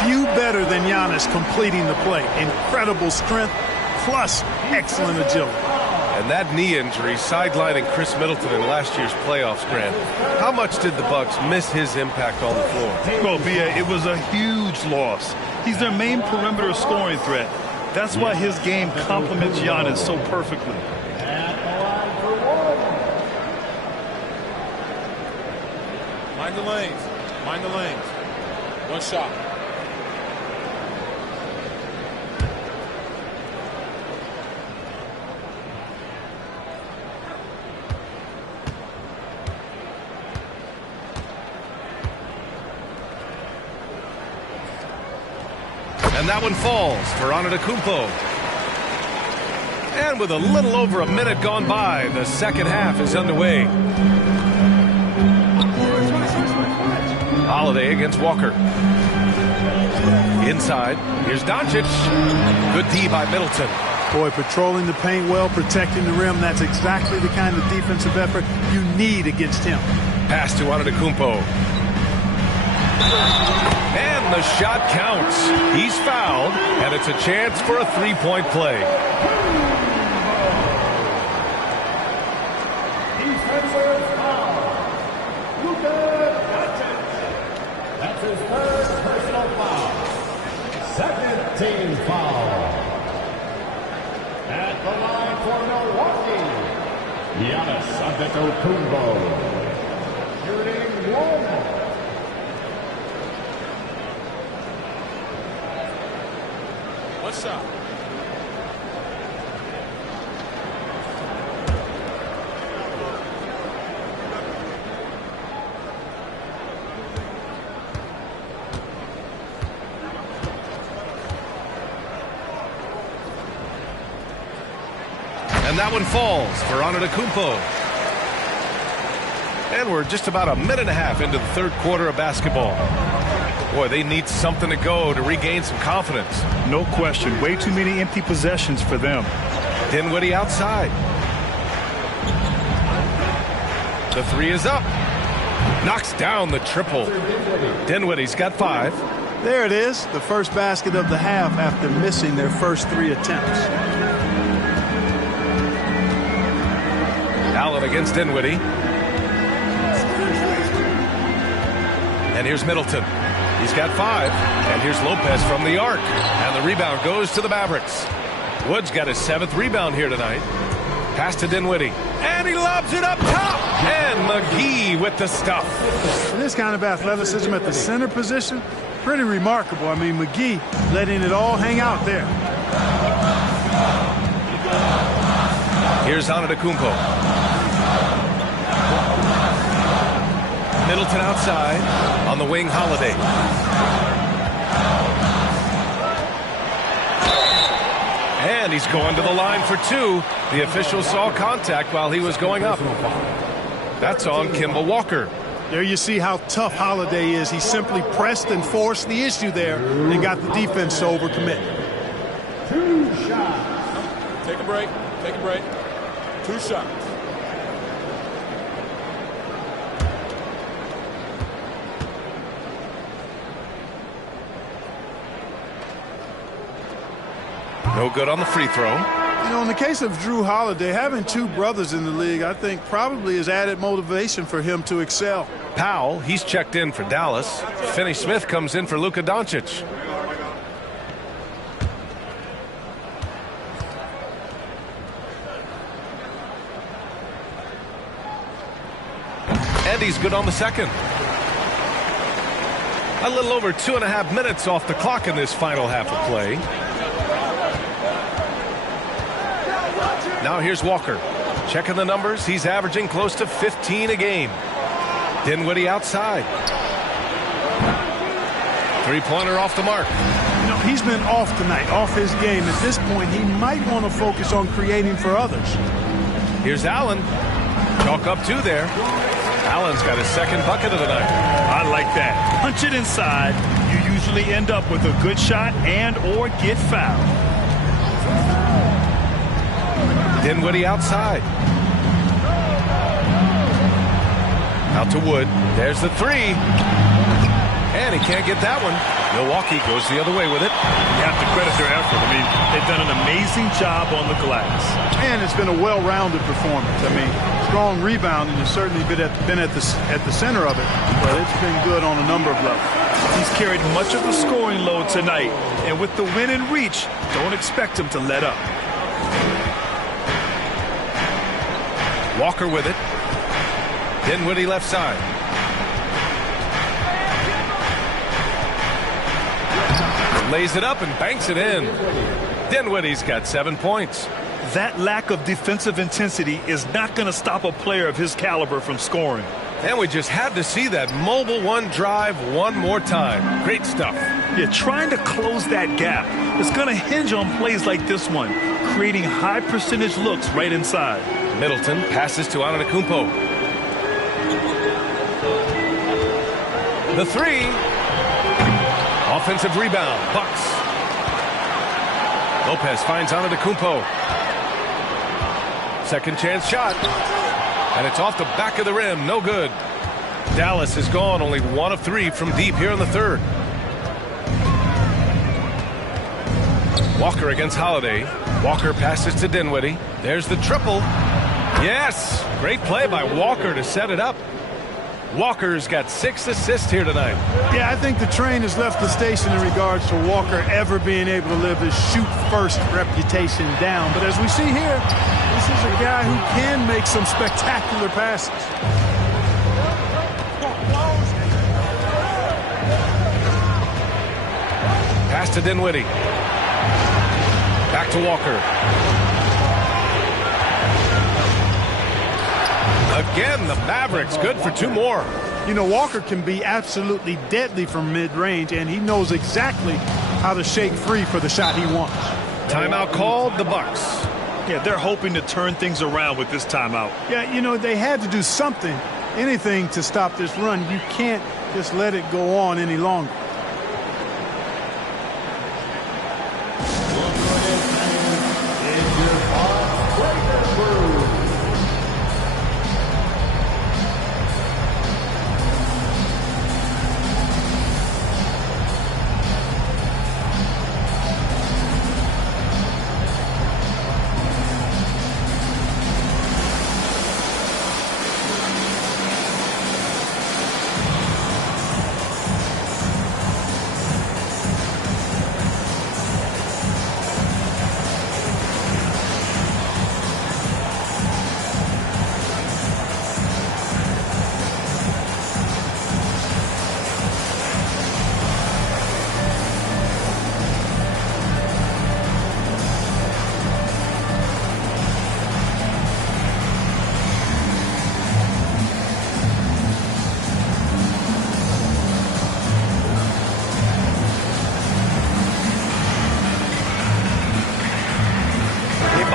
Few better than Giannis completing the play. Incredible strength, plus excellent agility. And that knee injury sidelining Chris Middleton in last year's playoffs, Grant. How much did the Bucks miss his impact on the floor? Well, Bia, it was a huge loss. He's their main perimeter scoring threat. That's why his game complements Giannis so perfectly. Mind the lanes. Mind the lanes. One shot. And that one falls for Antetokounmpo. And with a little over a minute gone by, the second half is underway. Holiday against Walker. Inside, here's Doncic. Good D by Middleton. Boy, patrolling the paint well, protecting the rim. That's exactly the kind of defensive effort you need against him. Pass to Antetokounmpo. And the shot counts. He's fouled, and it's a chance for a 3-point play. Defensive foul. Luka Doncic. That's his third personal foul. Second team foul. At the line for Milwaukee, Giannis Antetokounmpo. Shooting 1. What's up? And that one falls for Antetokounmpo. And we're just about a minute and a half into the third quarter of basketball. Boy, they need something to go to regain some confidence. No question. Way too many empty possessions for them. Dinwiddie outside. The 3 is up. Knocks down the triple. Dinwiddie's got 5. There it is, the first basket of the half after missing their first 3 attempts. Allen against Dinwiddie. And here's Middleton. He's got 5. And here's Lopez from the arc. And the rebound goes to the Mavericks. Wood's got his 7th rebound here tonight. Pass to Dinwiddie. And he lobs it up top. And McGee with the stuff. This kind of athleticism at the center position, pretty remarkable. I mean, McGee letting it all hang out there. Here's Antetokounmpo. Middleton outside. On the wing, Holiday. And he's going to the line for 2. The official saw contact while he was going up. That's on Kemba Walker. There you see how tough Holiday is. He simply pressed and forced the issue there and got the defense to overcommit. 2 shots. Take a break. Take a break. 2 shots. No good on the free throw. You know, in the case of Drew Holiday, having 2 brothers in the league, I think probably is added motivation for him to excel. Powell, he's checked in for Dallas. Finney-Smith comes in for Luka Doncic. And he's good on the second. A little over 2.5 minutes off the clock in this final half of play. Now here's Walker. Checking the numbers. He's averaging close to 15 a game. Dinwiddie outside. 3-pointer off the mark. You know, he's been off tonight, off his game. At this point, he might want to focus on creating for others. Here's Allen. Chalk up 2 there. Allen's got his 2nd bucket of the night. I like that. Punch it inside. You usually end up with a good shot and or get fouled. Dinwiddie outside. Out to Wood. There's the 3. And he can't get that one. Milwaukee goes the other way with it. You have to credit their effort. I mean, they've done an amazing job on the glass. And it's been a well-rounded performance. I mean, strong rebounding has certainly been at the center of it, but it's been good on a number of levels. He's carried much of the scoring load tonight, and with the win in reach, don't expect him to let up. Walker with it. Dinwiddie left side. Lays it up and banks it in. Dinwiddie's got 7 points. That lack of defensive intensity is not going to stop a player of his caliber from scoring. And we just had to see that mobile 1 drive one more time. Great stuff. Yeah, trying to close that gap is going to hinge on plays like this one, creating high percentage looks right inside. Middleton passes to Antetokounmpo. The 3. Offensive rebound. Bucks. Lopez finds Antetokounmpo. Second chance shot. And it's off the back of the rim. No good. Dallas is gone. Only 1 of 3 from deep here in the 3rd. Walker against Holiday. Walker passes to Dinwiddie. There's the triple. Yes. Great play by Walker to set it up. Walker's got 6 assists here tonight. Yeah, I think the train has left the station in regards to Walker ever being able to live his shoot-first reputation down. But as we see here, this is a guy who can make some spectacular passes. Pass to Dinwiddie. Back to Walker. Again, the Mavericks good for 2 more. You know, Walker can be absolutely deadly from mid-range, and he knows exactly how to shake free for the shot he wants. Timeout called, the Bucks. Yeah, they're hoping to turn things around with this timeout. Yeah, you know, they had to do something, anything to stop this run. You can't just let it go on any longer.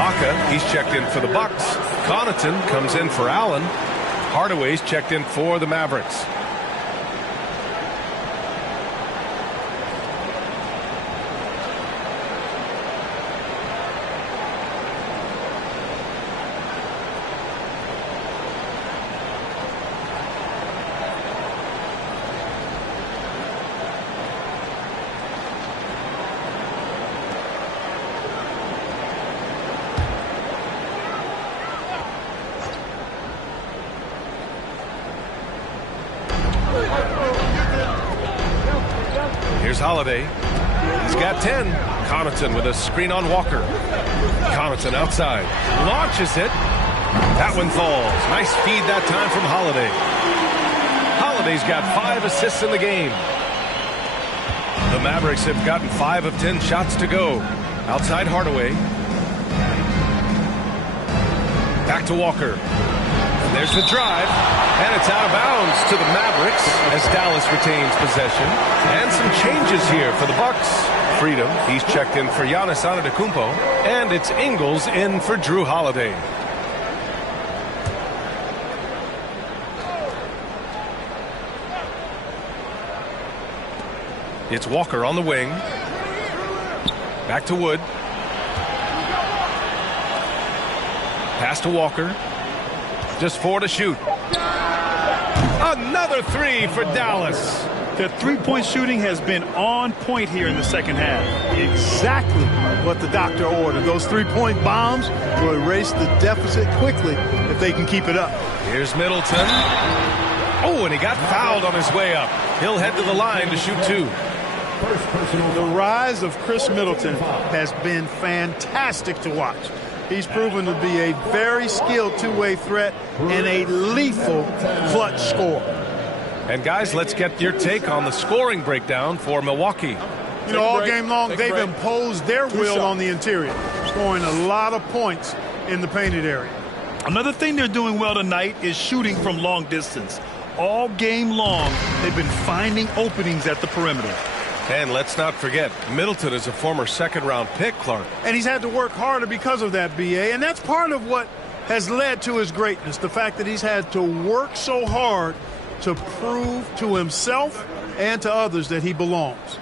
Ibaka, he's checked in for the Bucks. Connaughton comes in for Allen. Hardaway's checked in for the Mavericks. Here's Holiday. He's got 10. Connaughton with a screen on Walker. Connaughton outside. Launches it. That one falls. Nice feed that time from Holiday. Holiday's got 5 assists in the game. The Mavericks have gotten 5 of 10 shots to go. Outside Hardaway. Back to Walker. And there's the drive. And it's out of bounds to the Mavericks as Dallas retains possession. And some changes here for the Bucks. Freedom, he's checked in for Giannis Antetokounmpo. And it's Ingles in for Drew Holiday. It's Walker on the wing. Back to Wood. Pass to Walker. Just 4 to shoot. Another 3 for Dallas. Their three-point shooting has been on point here in the second half. Exactly what the doctor ordered. Those three-point bombs will erase the deficit quickly if they can keep it up. Here's Middleton. Oh, and he got fouled on his way up. He'll head to the line to shoot 2. The rise of Chris Middleton has been fantastic to watch. He's proven to be a very skilled two-way threat and a lethal clutch scorer. And guys, let's get your take on the scoring breakdown for Milwaukee. You know, all game long, they've imposed their will on the interior, scoring a lot of points in the painted area. Another thing they're doing well tonight is shooting from long distance. All game long, they've been finding openings at the perimeter. And let's not forget, Middleton is a former second-round pick, Clark. And he's had to work harder because of that, B.A., and that's part of what has led to his greatness, the fact that he's had to work so hard to prove to himself and to others that he belongs.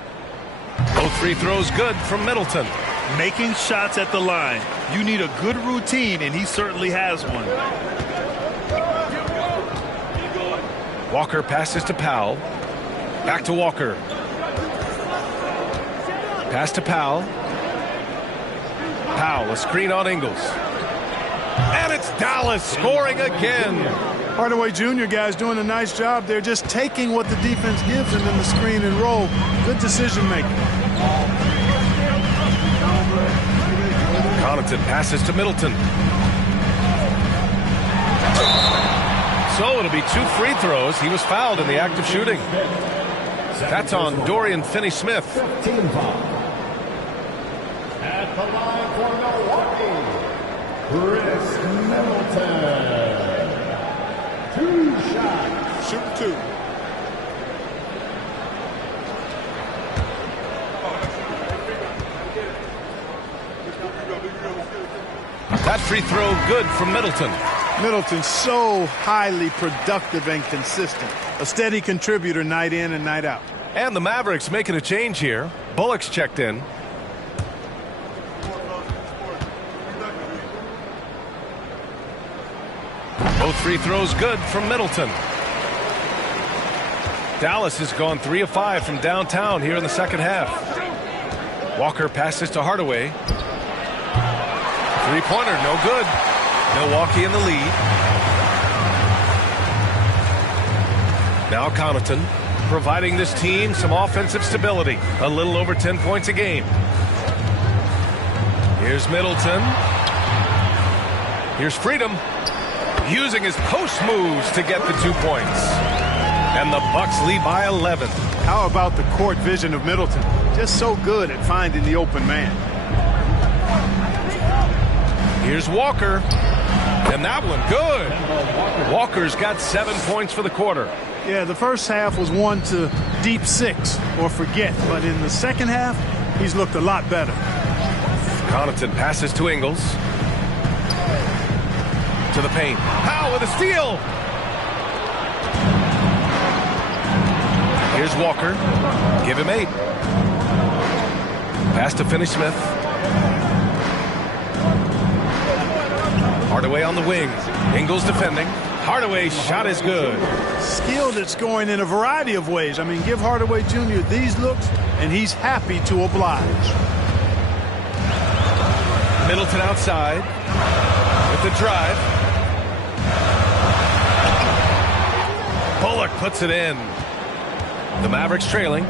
Both free throws good from Middleton. Making shots at the line. You need a good routine, and he certainly has one. Walker passes to Powell. Back to Walker. Pass to Powell. Powell, a screen on Ingles. And it's Dallas scoring again. Hardaway Jr. guys doing a nice job. They're just taking what the defense gives them in the screen and roll. Good decision making. Connaughton passes to Middleton. So it'll be 2 free throws. He was fouled in the act of shooting. That's on Dorian Finney-Smith. At the line for Milwaukee, Chris Middleton. 2 shots. Shoot 2. That free throw good from Middleton. Middleton so highly productive and consistent. A steady contributor night in and night out. And the Mavericks making a change here. Bullock's checked in. Both free throws good from Middleton. Dallas has gone 3 of 5 from downtown here in the second half. Walker passes to Hardaway. Three-pointer, no good. Milwaukee in the lead. Now Connaughton providing this team some offensive stability. A little over 10 points a game. Here's Middleton. Here's Freedom. Using his post moves to get the 2 points. And the Bucks lead by 11. How about the court vision of Middleton? Just so good at finding the open man. Here's Walker. And that one good. Walker's got 7 points for the quarter. Yeah, the first half was 1 to deep 6 or forget. But in the second half, he's looked a lot better. Connaughton passes to Ingles. To the paint. Powell with a steal. Here's Walker. Give him 8. Pass to Finney-Smith. Hardaway on the wing. Ingles defending. Hardaway's shot is good. Skilled at scoring in a variety of ways. I mean, give Hardaway Jr. these looks, and he's happy to oblige. Middleton outside with the drive. Bullock puts it in. The Mavericks trailing.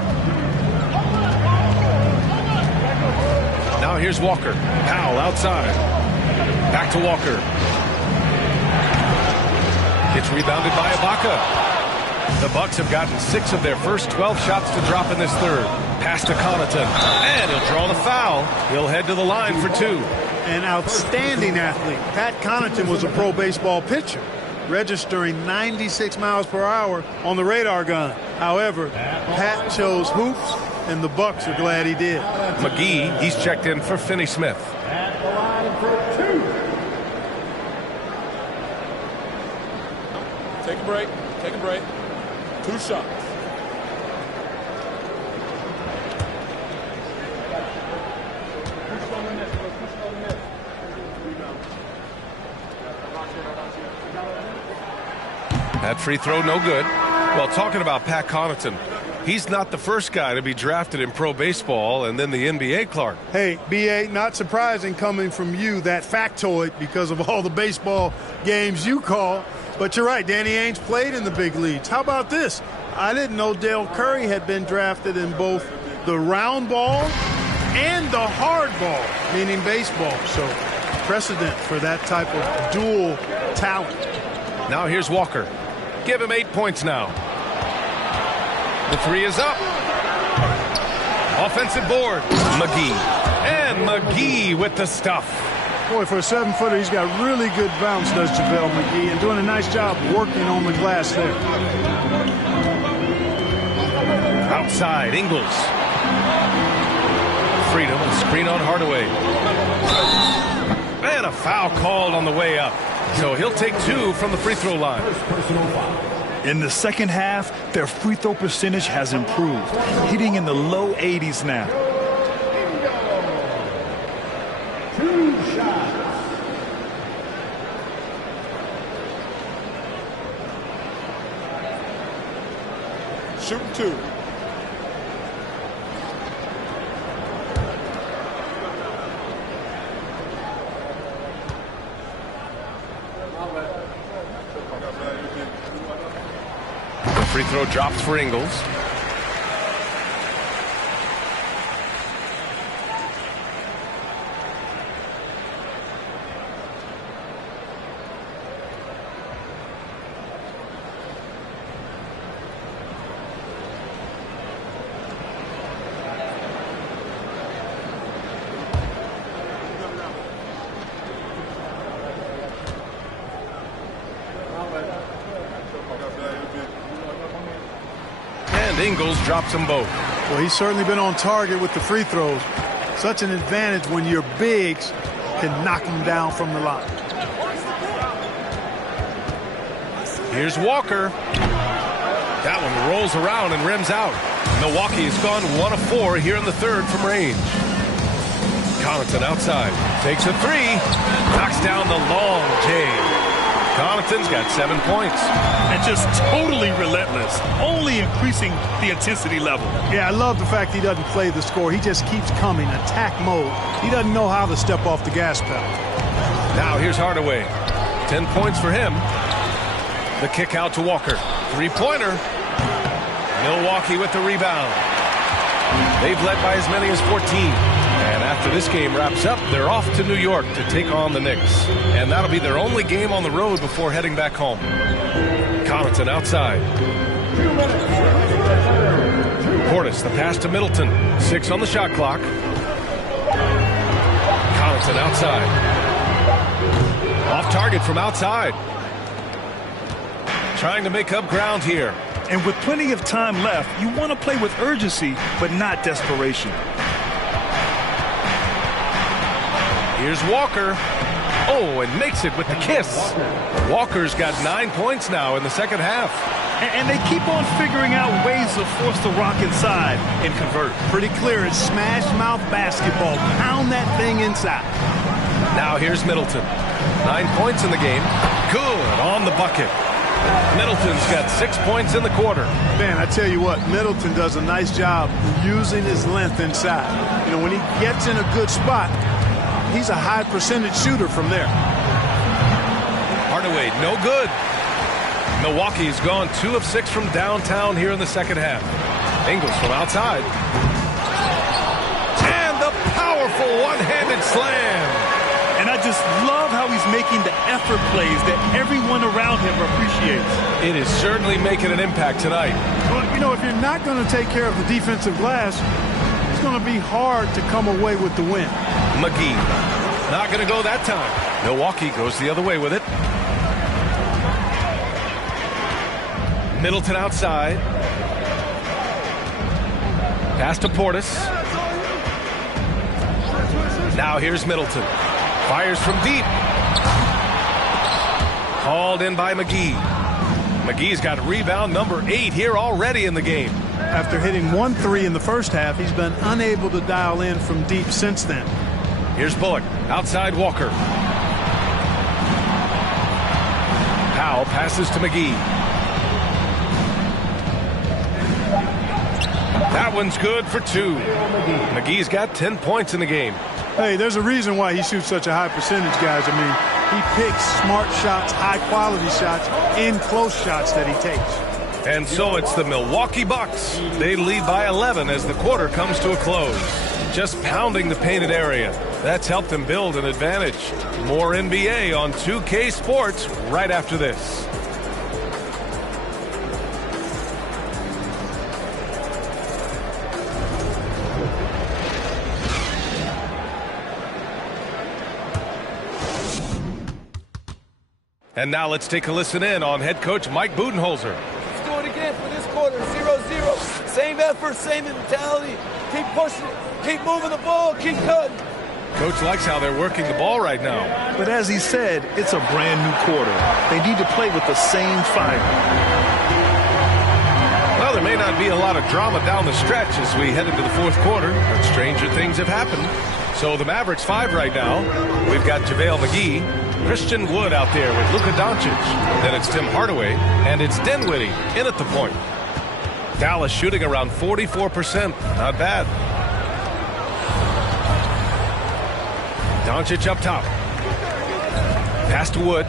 Now here's Walker. Powell outside. Back to Walker. It's rebounded by Ibaka. The Bucks have gotten 6 of their first 12 shots to drop in this third. Pass to Connaughton. And he'll draw the foul. He'll head to the line for 2. An outstanding athlete. Pat Connaughton was a pro baseball pitcher, registering 96 miles per hour on the radar gun. However, Pat chose hoops, and the Bucks are glad he did. McGee, he's checked in for Finney-Smith. At the line for 2. Take a break. Take a break. 2 shots. That free throw no good. Well, talking about Pat Connaughton, he's not the first guy to be drafted in pro baseball and then the NBA, Clark. Hey, B.A., not surprising coming from you, that factoid, because of all the baseball games you call. But you're right, Danny Ainge played in the big leagues. How about this? I didn't know Dale Curry had been drafted in both the round ball and the hard ball, meaning baseball. So precedent for that type of dual talent. Now here's Walker. Give him 8 points now. The 3 is up. Offensive board. McGee. And McGee with the stuff. Boy, for a 7-footer, he's got really good bounce, does JaVale McGee, and doing a nice job working on the glass there. Outside, Ingles. Freedom, screen on Hardaway. And a foul called on the way up. So he'll take 2 from the free throw line. In the second half, their free throw percentage has improved, hitting in the low 80s now. 2 shots. Shooting 2. Free throw drops for Ingles. Ingles drops them both. Well, he's certainly been on target with the free throws. Such an advantage when your bigs can knock them down from the line. Here's Walker. That one rolls around and rims out. Milwaukee has gone 1 of 4 here in the third from range. Connaughton outside. Takes a 3. Knocks down the long J. Connaughton's got 7 points. And just totally relentless, only increasing the intensity level. Yeah, I love the fact he doesn't play the score. He just keeps coming, attack mode. He doesn't know how to step off the gas pedal. Now here's Hardaway. 10 points for him. The kick out to Walker. 3-pointer. Milwaukee with the rebound. They've led by as many as 14. And after this game wraps up, they're off to New York to take on the Knicks. And that'll be their only game on the road before heading back home. Connaughton outside. Portis, the pass to Middleton. 6 on the shot clock. Connaughton outside. Off target from outside. Trying to make up ground here. And with plenty of time left, you want to play with urgency, but not desperation. Here's Walker. Oh, and makes it with the kiss. Walker's got 9 points now in the second half. And they keep on figuring out ways to force the rock inside and convert. Pretty clear. It's smash mouth basketball. Pound that thing inside. Now here's Middleton. 9 points in the game. Good on the bucket. Middleton's got 6 points in the quarter. Man, I tell you what, Middleton does a nice job using his length inside. You know, when he gets in a good spot, he's a high percentage shooter from there. Hardaway, no good. Milwaukee's gone 2 of 6 from downtown here in the second half. Ingles from outside. And the powerful one-handed slam. And I just love how he's making the effort plays that everyone around him appreciates. It is certainly making an impact tonight. Well, you know, if you're not going to take care of the defensive glass, it's going to be hard to come away with the win. McGee, not going to go that time. Milwaukee goes the other way with it. Middleton outside. Pass to Portis. Now here's Middleton. Fires from deep. Called in by McGee. McGee's got rebound number 8 here already in the game. After hitting 1 3 in the first half, he's been unable to dial in from deep since then. Here's Bullock. Outside Walker. Powell passes to McGee. That one's good for 2. McGee's got 10 points in the game. Hey, there's a reason why he shoots such a high percentage, guys. I mean, he picks smart shots, high-quality shots, in close shots that he takes. And so it's the Milwaukee Bucks. They lead by 11 as the quarter comes to a close. Just pounding the painted area. That's helped them build an advantage. More NBA on 2K Sports right after this. And now let's take a listen in on head coach Mike Budenholzer. Let's do it again for this quarter, 0-0. Same effort, same mentality. Keep pushing it, keep moving the ball, keep cutting. Coach likes how they're working the ball right now. But as he said, it's a brand new quarter. They need to play with the same fire. Well, there may not be a lot of drama down the stretch as we head into the fourth quarter, but stranger things have happened. So the Mavericks 5 right now. We've got JaVale McGee, Christian Wood out there with Luka Doncic. Then it's Tim Hardaway, and it's Dinwiddie in at the point. Dallas shooting around 44%. Not bad. Doncic up top. Pass to Wood.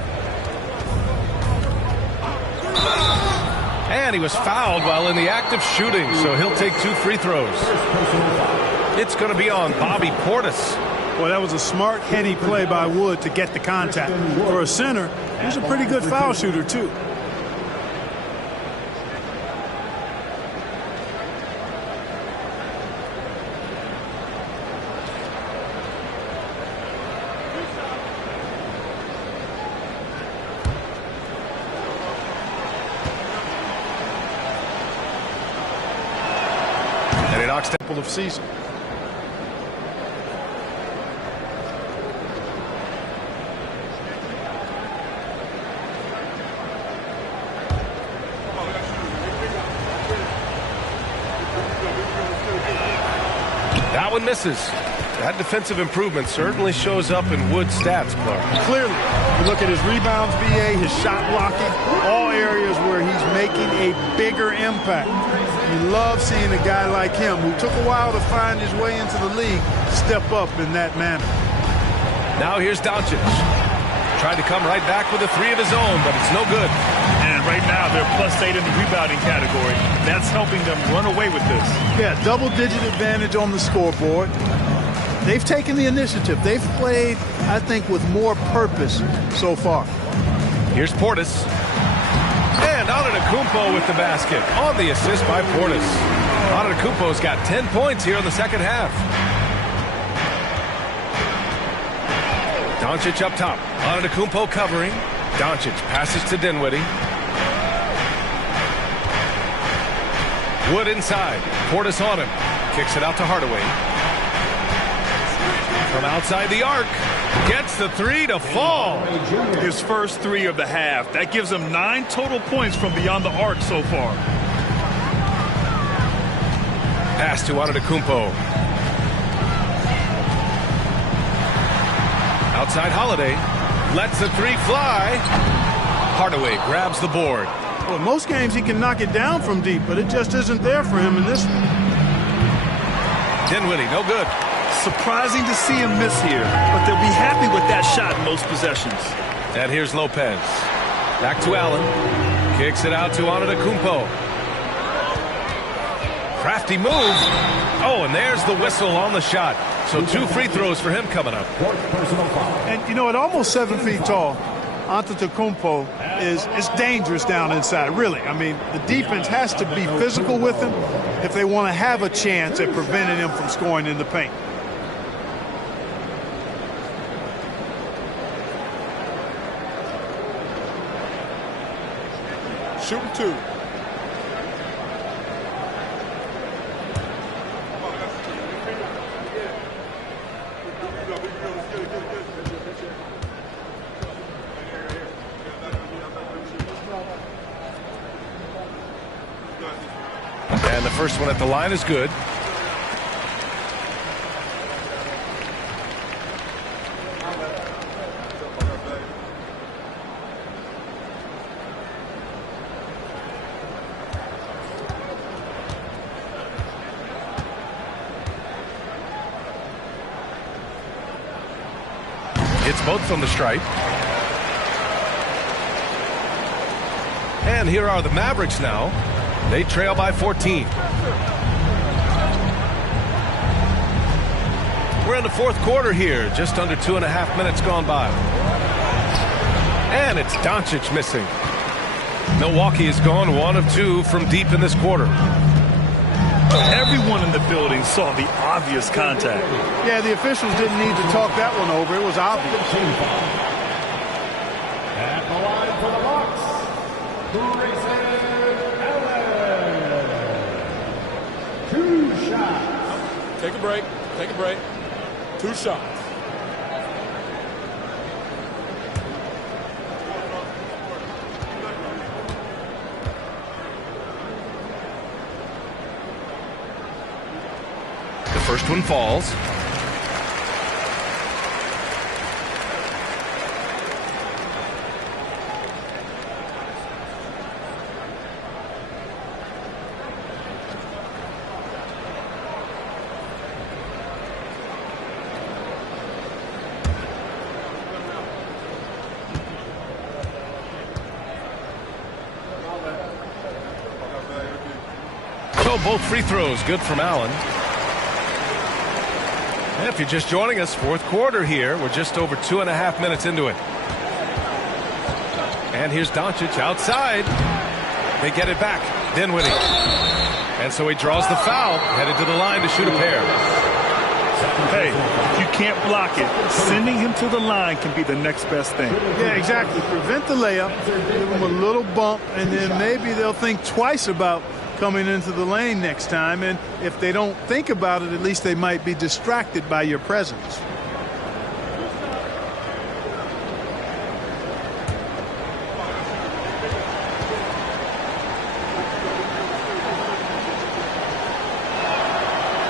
And he was fouled while in the act of shooting, so he'll take 2 free throws. It's going to be on Bobby Portis. Well, that was a smart, heady play by Wood to get the contact. For a center, he's a pretty good foul shooter, too. And he knocks down of season. That one misses. That defensive improvement certainly shows up in Wood's stats, Clark. Clearly, you look at his rebounds, BA, his shot blocking, all areas where he's making a bigger impact. You love seeing a guy like him who took a while to find his way into the league step up in that manner. Now here's Doncic. Tried to come right back with a 3 of his own, but it's no good. And right now they're +8 in the rebounding category. That's helping them run away with this. Yeah, double-digit advantage on the scoreboard. They've taken the initiative. They've played, I think, with more purpose so far. Here's Portis. And Antetokounmpo with the basket on the assist by Portis. Antetokounmpo's got 10 points here in the second half. Doncic up top. Antetokounmpo covering. Doncic passes to Dinwiddie. Wood inside. Portis on him. Kicks it out to Hardaway. From outside the arc. Gets the three to fall. His first three of the half. That gives him 9 total points from beyond the arc so far. Pass to Antetokounmpo. Outside Holiday. Lets the three fly. Hardaway grabs the board. Well, most games he can knock it down from deep, but it just isn't there for him in this one. Dinwiddie, no good. Surprising to see him miss here, but they'll be happy with that shot in most possessions. And here's Lopez. Back to Allen. Kicks it out to Antetokounmpo. Crafty move. Oh, and there's the whistle on the shot. So 2 free throws for him coming up. And, you know, at almost 7 feet tall, Antetokounmpo is dangerous down inside, really. I mean, the defense has to be physical with him if they want to have a chance at preventing him from scoring in the paint. Shooting 2. And the first one at the line is good. Hits both from the stripe. And here are the Mavericks now. They trail by 14. We're in the fourth quarter here. Just under 2.5 minutes gone by. And it's Doncic missing. Milwaukee has gone 1 of 2 from deep in this quarter. Everyone in the building saw the obvious contact. Yeah, the officials didn't need to talk that one over. It was obvious. At the line for the Bucks, Grayson Allen. 2 shots. Take a break. Take a break. 2 shots. First one falls. So both free throws good from Allen. And if you're just joining us, fourth quarter here. We're just over 2.5 minutes into it. And here's Doncic outside. They get it back. Dinwiddie. And so he draws the foul, headed to the line to shoot a pair. Hey, if you can't block it, sending him to the line can be the next best thing. Yeah, exactly. Prevent the layup, give them a little bump, and then maybe they'll think twice about coming into the lane next time. And if they don't think about it, at least they might be distracted by your presence.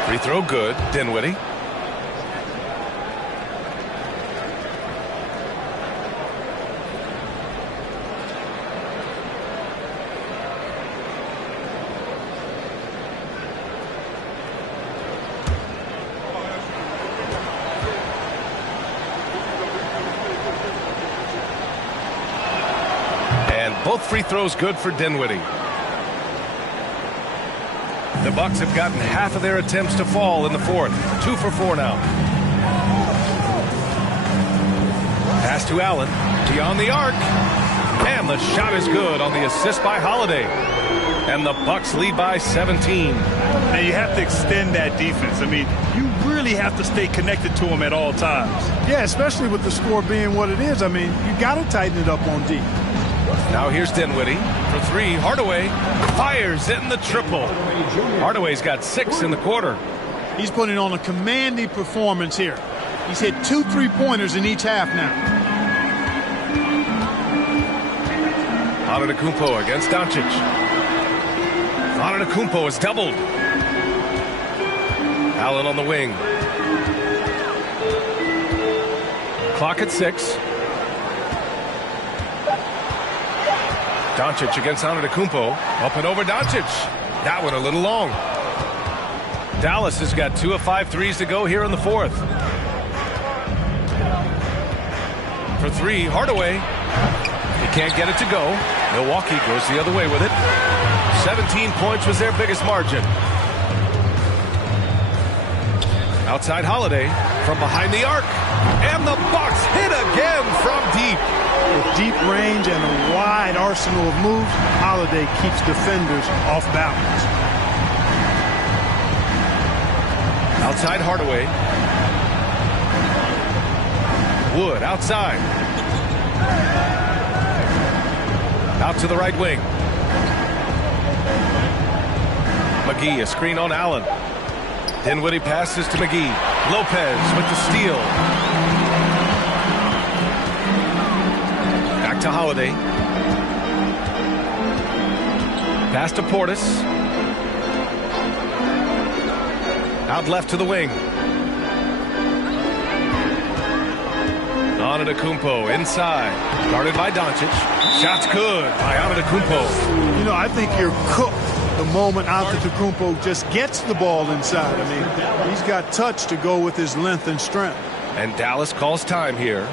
Free throw good. Dinwiddie. Both free throws good for Dinwiddie. The Bucks have gotten half of their attempts to fall in the fourth. 2 for 4 now. Pass to Allen. Beyond the arc. And the shot is good on the assist by Holiday. And the Bucks lead by 17. Now you have to extend that defense. I mean, you really have to stay connected to them at all times. Yeah, especially with the score being what it is. I mean, you got to tighten it up on deep. Now here's Dinwiddie for 3. Hardaway fires in the triple. Hardaway's got 6 in the quarter. He's putting on a commanding performance here. He's hit 2 3-pointers in each half now. Antetokounmpo against Doncic. Antetokounmpo is doubled. Allen on the wing. Clock at 6. Doncic against Antetokounmpo. Up and over Doncic. That one a little long. Dallas has got 2 of 5 threes to go here in the fourth. For 3, Hardaway. He can't get it to go. Milwaukee goes the other way with it. 17 points was their biggest margin. Outside Holiday from behind the arc. And the Bucks hit again from deep. With deep range and a wide arsenal of moves, Holiday keeps defenders off balance. Outside Hardaway. Wood outside. Out to the right wing. McGee, a screen on Allen. Dinwiddie passes to McGee. Lopez with the steal. Back to Holiday. Pass to Portis. Out left to the wing. Antetokounmpo inside. Guarded by Doncic. Shots good by Antetokounmpo. You know, I think you're cooked the moment Antetokounmpo just gets the ball inside. I mean, he's got touch to go with his length and strength. And Dallas calls time here.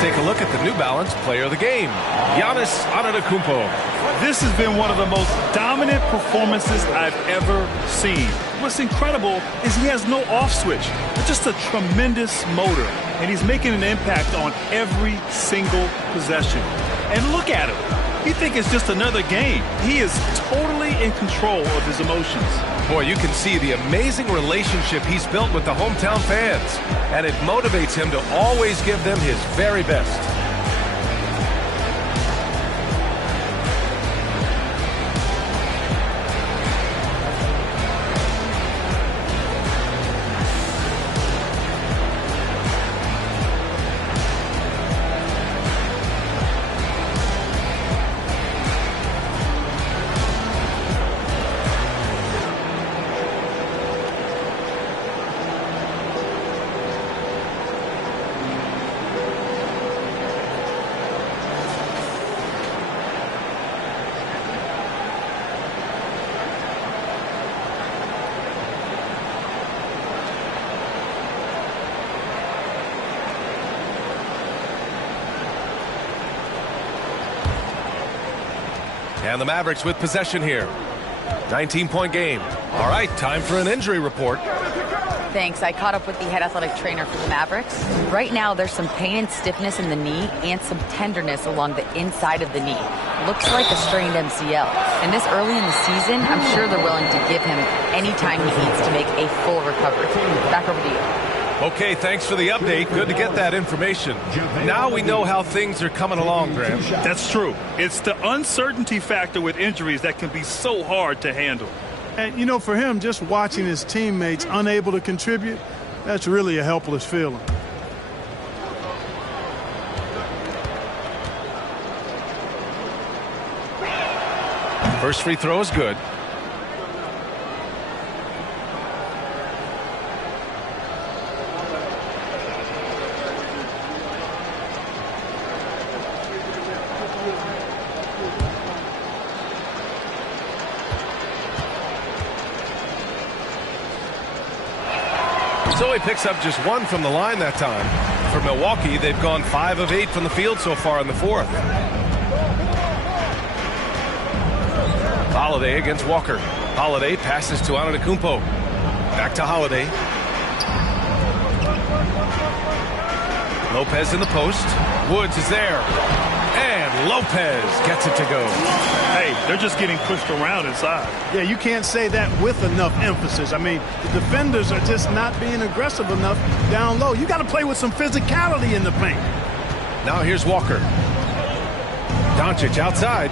Take a look at the New Balance player of the game, Giannis Antetokounmpo. This has been one of the most dominant performances I've ever seen. What's incredible is he has no off switch. It's just a tremendous motor, and he's making an impact on every single possession. And look at him. You think it's just another game. He is totally in control of his emotions. Boy, you can see the amazing relationship he's built with the hometown fans, and it motivates him to always give them his very best. And the Mavericks with possession here. 19-point game. All right, time for an injury report. Thanks. I caught up with the head athletic trainer for the Mavericks. Right now, there's some pain and stiffness in the knee and some tenderness along the inside of the knee. Looks like a strained MCL. And this early in the season, I'm sure they're willing to give him any time he needs to make a full recovery. Back over to you. Okay, thanks for the update. Good to get that information. Now we know how things are coming along, Graham. That's true. It's the uncertainty factor with injuries that can be so hard to handle. And, you know, for him, just watching his teammates unable to contribute, that's really a helpless feeling. First free throw is good. So he picks up just one from the line that time. For Milwaukee, they've gone 5 of 8 from the field so far in the fourth. Holiday against Walker. Holiday passes to Antetokounmpo. Back to Holiday. Lopez in the post. Woods is there. And Lopez gets it to go. Hey, they're just getting pushed around inside. Yeah, you can't say that with enough emphasis. I mean, the defenders are just not being aggressive enough down low. You got to play with some physicality in the paint. Now here's Walker. Doncic outside.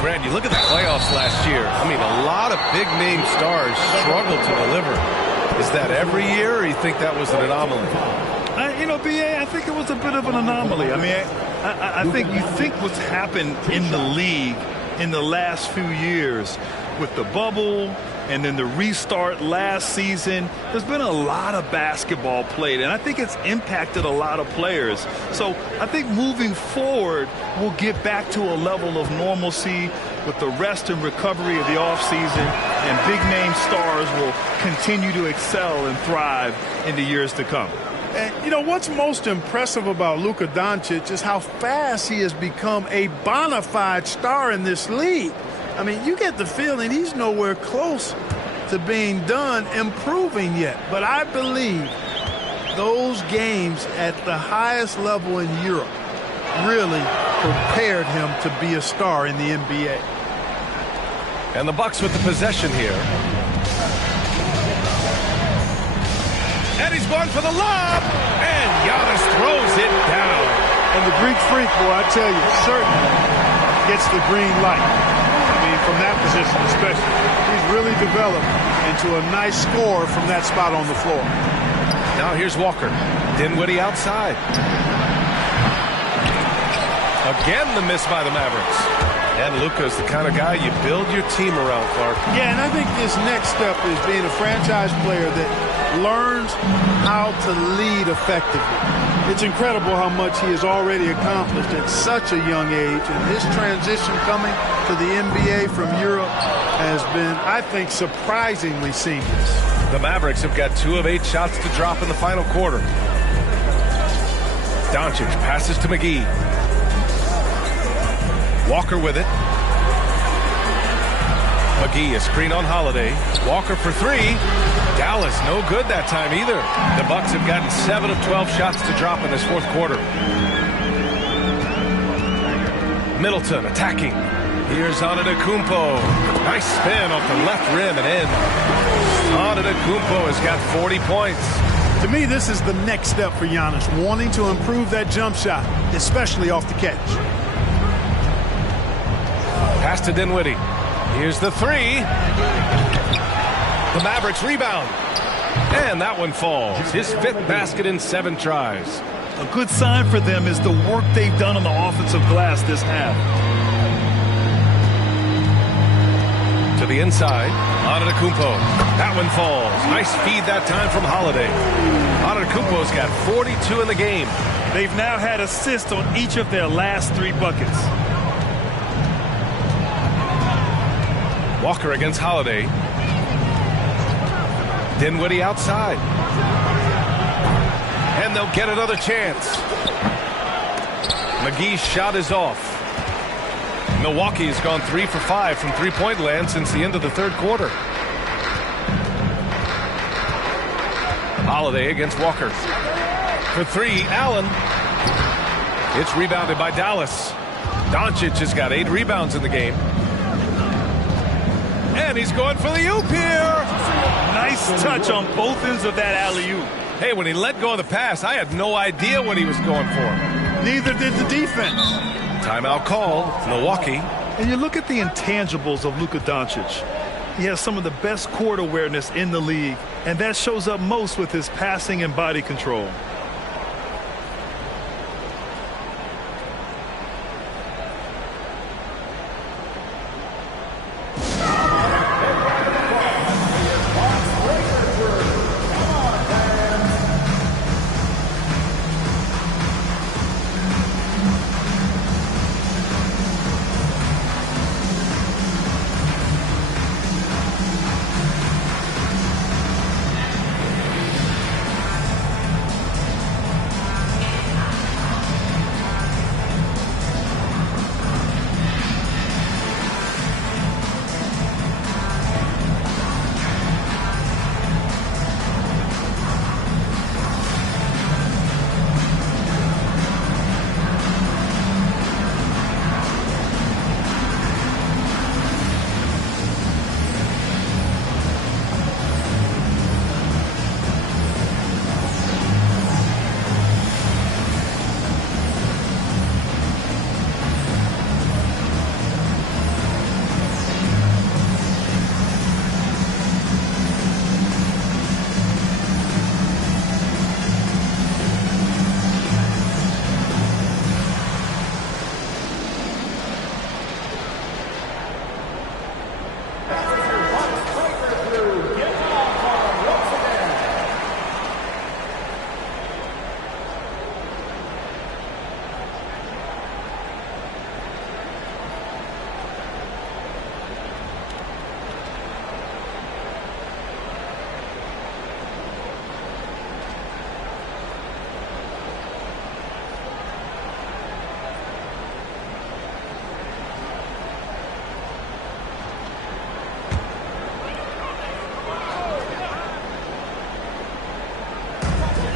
Grant, you look at the playoffs last year. I mean, a lot of big-name stars struggle to deliver. Is that every year, or you think that was an anomaly? You know, B.A., I think it was a bit of an anomaly. I mean, I think you think what's happened in the league in the last few years with the bubble and then the restart last season, there's been a lot of basketball played, and I think it's impacted a lot of players. So I think moving forward, we'll get back to a level of normalcy with the rest and recovery of the offseason, and big-name stars will continue to excel and thrive in the years to come. And, you know, what's most impressive about Luka Doncic is how fast he has become a bona fide star in this league. I mean, you get the feeling he's nowhere close to being done improving yet. But I believe those games at the highest level in Europe really prepared him to be a star in the NBA. And the Bucks with the possession here. And he's going for the lob. And Giannis throws it down. And the Greek freak, boy, I tell you, certainly gets the green light. I mean, from that position especially. He's really developed into a nice scorer from that spot on the floor. Now here's Walker. Dinwiddie outside. Again, the miss by the Mavericks. And Luka's the kind of guy you build your team around, Clark. Yeah, and I think his next step is being a franchise player that learns how to lead effectively. It's incredible how much he has already accomplished at such a young age, and his transition coming to the NBA from Europe has been, I think, surprisingly seamless. The Mavericks have got 2 of 8 shots to drop in the final quarter. Doncic passes to McGee. Walker with it. McGee, a screen on Holiday. Walker for 3. Dallas, no good that time either. The Bucks have gotten 7 of 12 shots to drop in this fourth quarter. Middleton attacking. Here's Antetokounmpo. Nice spin off the left rim and in. Antetokounmpo has got 40 points. To me, this is the next step for Giannis, wanting to improve that jump shot, especially off the catch. Pass to Dinwiddie. Here's the 3. The Mavericks rebound. And that one falls. His 5th basket in 7 tries. A good sign for them is the work they've done on the offensive glass this half. To the inside. Antetokounmpo. That one falls. Nice feed that time from Holiday. Antetokounmpo's got 42 in the game. They've now had assists on each of their last 3 buckets. Walker against Holiday. Dinwiddie outside. And they'll get another chance. McGee's shot is off. Milwaukee has gone 3 for 5 from three-point land since the end of the third quarter. Holiday against Walker. For 3, Allen. It's rebounded by Dallas. Doncic has got 8 rebounds in the game. And he's going for the oop here. Nice touch on both ends of that alley-oop. Hey, when he let go of the pass, I had no idea what he was going for. Neither did the defense. Timeout call. Milwaukee And you look at the intangibles of Luka Doncic. He has some of the best court awareness in the league, and that shows up most with his passing and body control.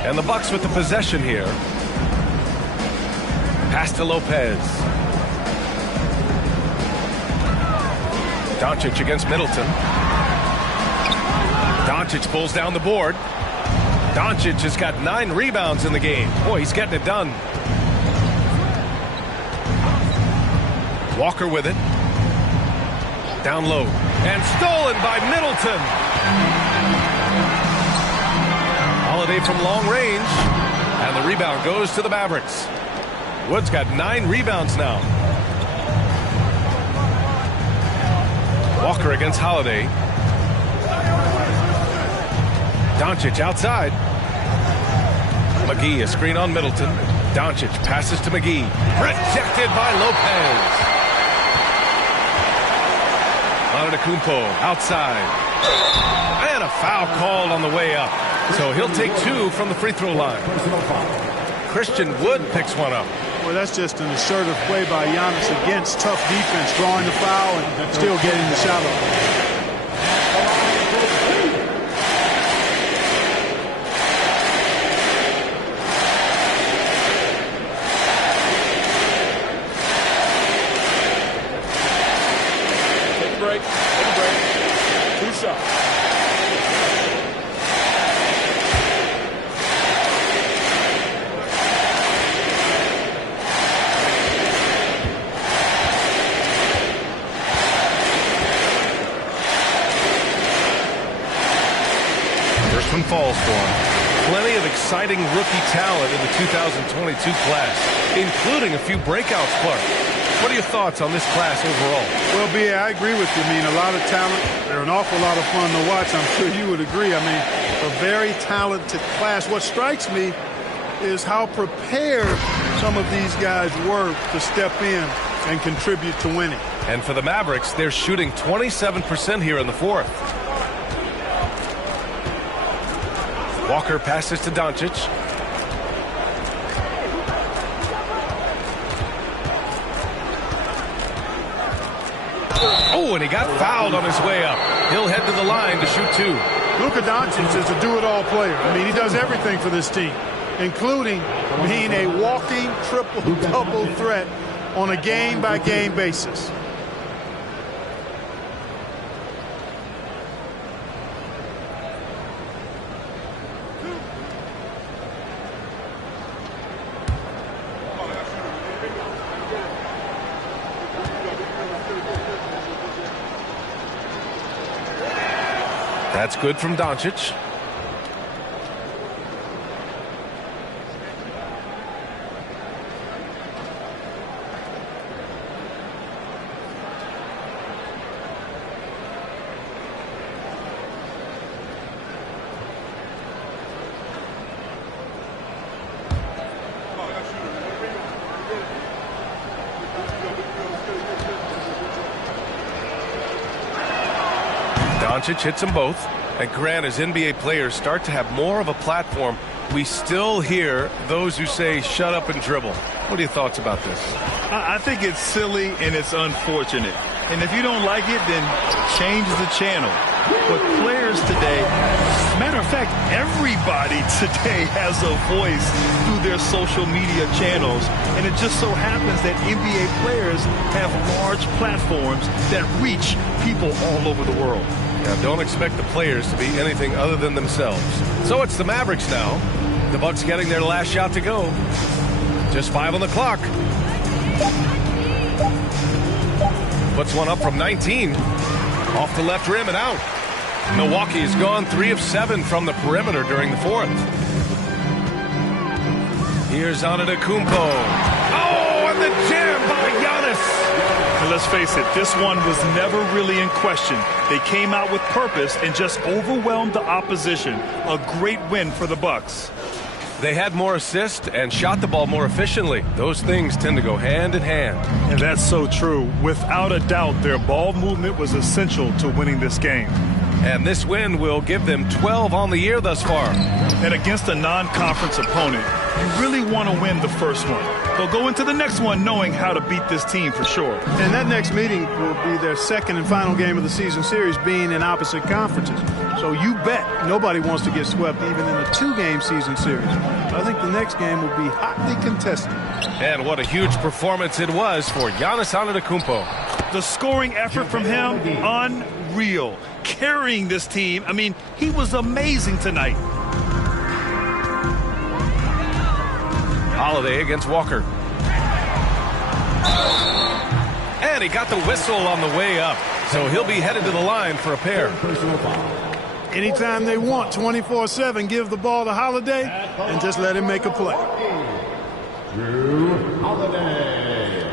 And the Bucks with the possession here. Pass to Lopez. Doncic against Middleton. Doncic pulls down the board. Doncic has got 9 rebounds in the game. Boy, he's getting it done. Walker with it. Down low. And stolen by Middleton. Holiday from long range. And the rebound goes to the Mavericks. Wood's got 9 rebounds now. Walker against Holiday. Doncic outside. McGee, a screen on Middleton. Doncic passes to McGee. Rejected by Lopez. Antetokounmpo outside. And a foul called on the way up. So he'll take 2 from the free throw line. Christian Wood picks one up. Well, that's just an assertive play by Giannis against tough defense, drawing the foul and still getting the shot off. Take a break. 2 shots. One falls for him. Plenty of exciting rookie talent in the 2022 class, including a few breakouts, Clark. What are your thoughts on this class overall? Well, B.A., I agree with you. I mean, a lot of talent. They're an awful lot of fun to watch. I'm sure you would agree. I mean, a very talented class. What strikes me is how prepared some of these guys were to step in and contribute to winning. And for the Mavericks, they're shooting 27% here in the fourth. Walker passes to Doncic. Oh, and he got fouled on his way up. He'll head to the line to shoot 2. Luka Doncic is a do-it-all player. I mean, he does everything for this team, including being a walking triple-double threat on a game-by-game basis. That's good from Doncic. Doncic hits them both. And Grant, as NBA players start to have more of a platform, we still hear those who say shut up and dribble. What are your thoughts about this? I think it's silly and it's unfortunate. And if you don't like it, then change the channel. But players today, matter of fact, everybody today has a voice through their social media channels. And it just so happens that NBA players have large platforms that reach people all over the world. Now, don't expect the players to be anything other than themselves. So it's the Mavericks now. The Bucks getting their last shot to go. Just 5 on the clock. Puts one up from 19. Off the left rim and out. Milwaukee has gone 3 of 7 from the perimeter during the fourth. Here's Antetokounmpo. Oh, and the jam by Giannis. And let's face it, this one was never really in question. They came out with purpose and just overwhelmed the opposition. A great win for the Bucks. They had more assists and shot the ball more efficiently. Those things tend to go hand in hand. And that's so true. Without a doubt, their ball movement was essential to winning this game. And this win will give them 12 on the year thus far. And against a non-conference opponent, you really want to win the first one. They'll go into the next one knowing how to beat this team for sure. And that next meeting will be their second and final game of the season series, being in opposite conferences. So you bet nobody wants to get swept even in a 2-game season series. I think the next game will be hotly contested. And what a huge performance it was for Giannis Antetokounmpo. The scoring effort from him, unreal. Carrying this team, I mean, he was amazing tonight. Holiday against Walker. And he got the whistle on the way up. So he'll be headed to the line for a pair. Anytime they want, 24/7, give the ball to Holiday and just let him make a play. Drew Holiday.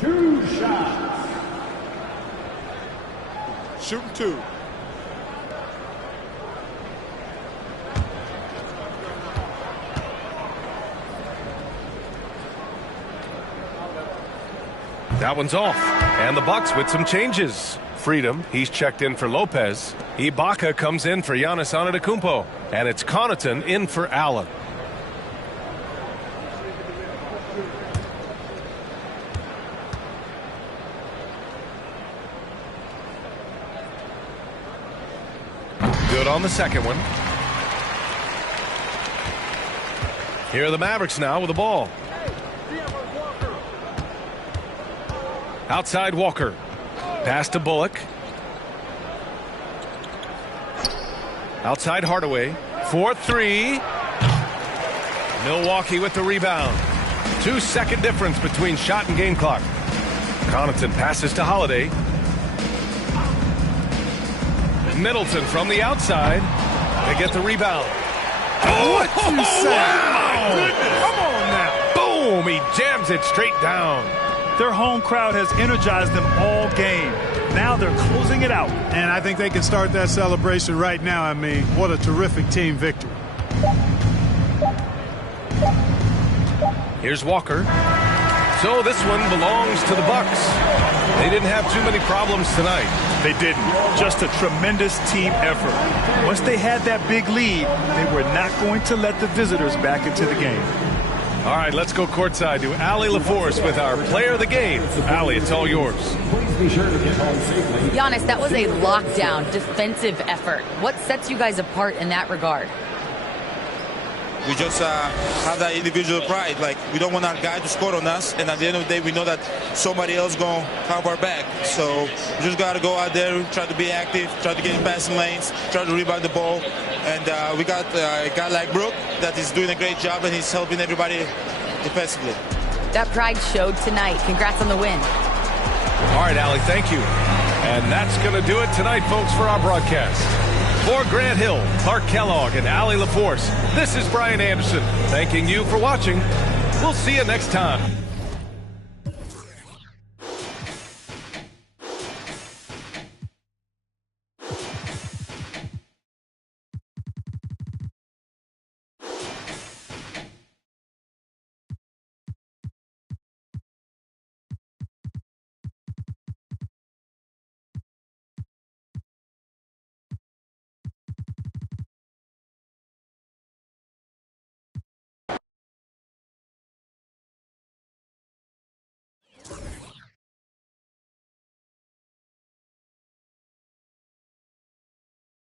2 shots. Shooting 2. That one's off. And the Bucks with some changes. Freedom, he's checked in for Lopez. Ibaka comes in for Giannis Antetokounmpo. And it's Connaughton in for Allen. Good on the second one. Here are the Mavericks now with the ball. Outside Walker. Pass to Bullock. Outside Hardaway. 4-3. Milwaukee with the rebound. 2-second difference between shot and game clock. Connaughton passes to Holiday. Middleton from the outside. They get the rebound. Oh, what you say? Wow! Come on now. Boom! He jams it straight down. Their home crowd has energized them all game. Now they're closing it out. And I think they can start that celebration right now. I mean, what a terrific team victory. Here's Walker. So this one belongs to the Bucks. They didn't have too many problems tonight. They didn't. Just a tremendous team effort. Once they had that big lead, they were not going to let the visitors back into the game. All right, let's go courtside to Allie LaForce with our player of the game. Allie, it's all yours. Please be sure to get home safely. Giannis, that was a lockdown defensive effort. What sets you guys apart in that regard? We just have that individual pride. Like, we don't want our guy to score on us, and at the end of the day, we know that somebody else going to have our back. So we just got to go out there, try to be active, try to get in passing lanes, try to rebound the ball. And we got a guy like Brook that is doing a great job, and he's helping everybody defensively. That pride showed tonight. Congrats on the win. All right, Allie, thank you. And that's going to do it tonight, folks, for our broadcast. For Grant Hill, Clark Kellogg, and Allie LaForce, this is Brian Anderson, thanking you for watching. We'll see you next time.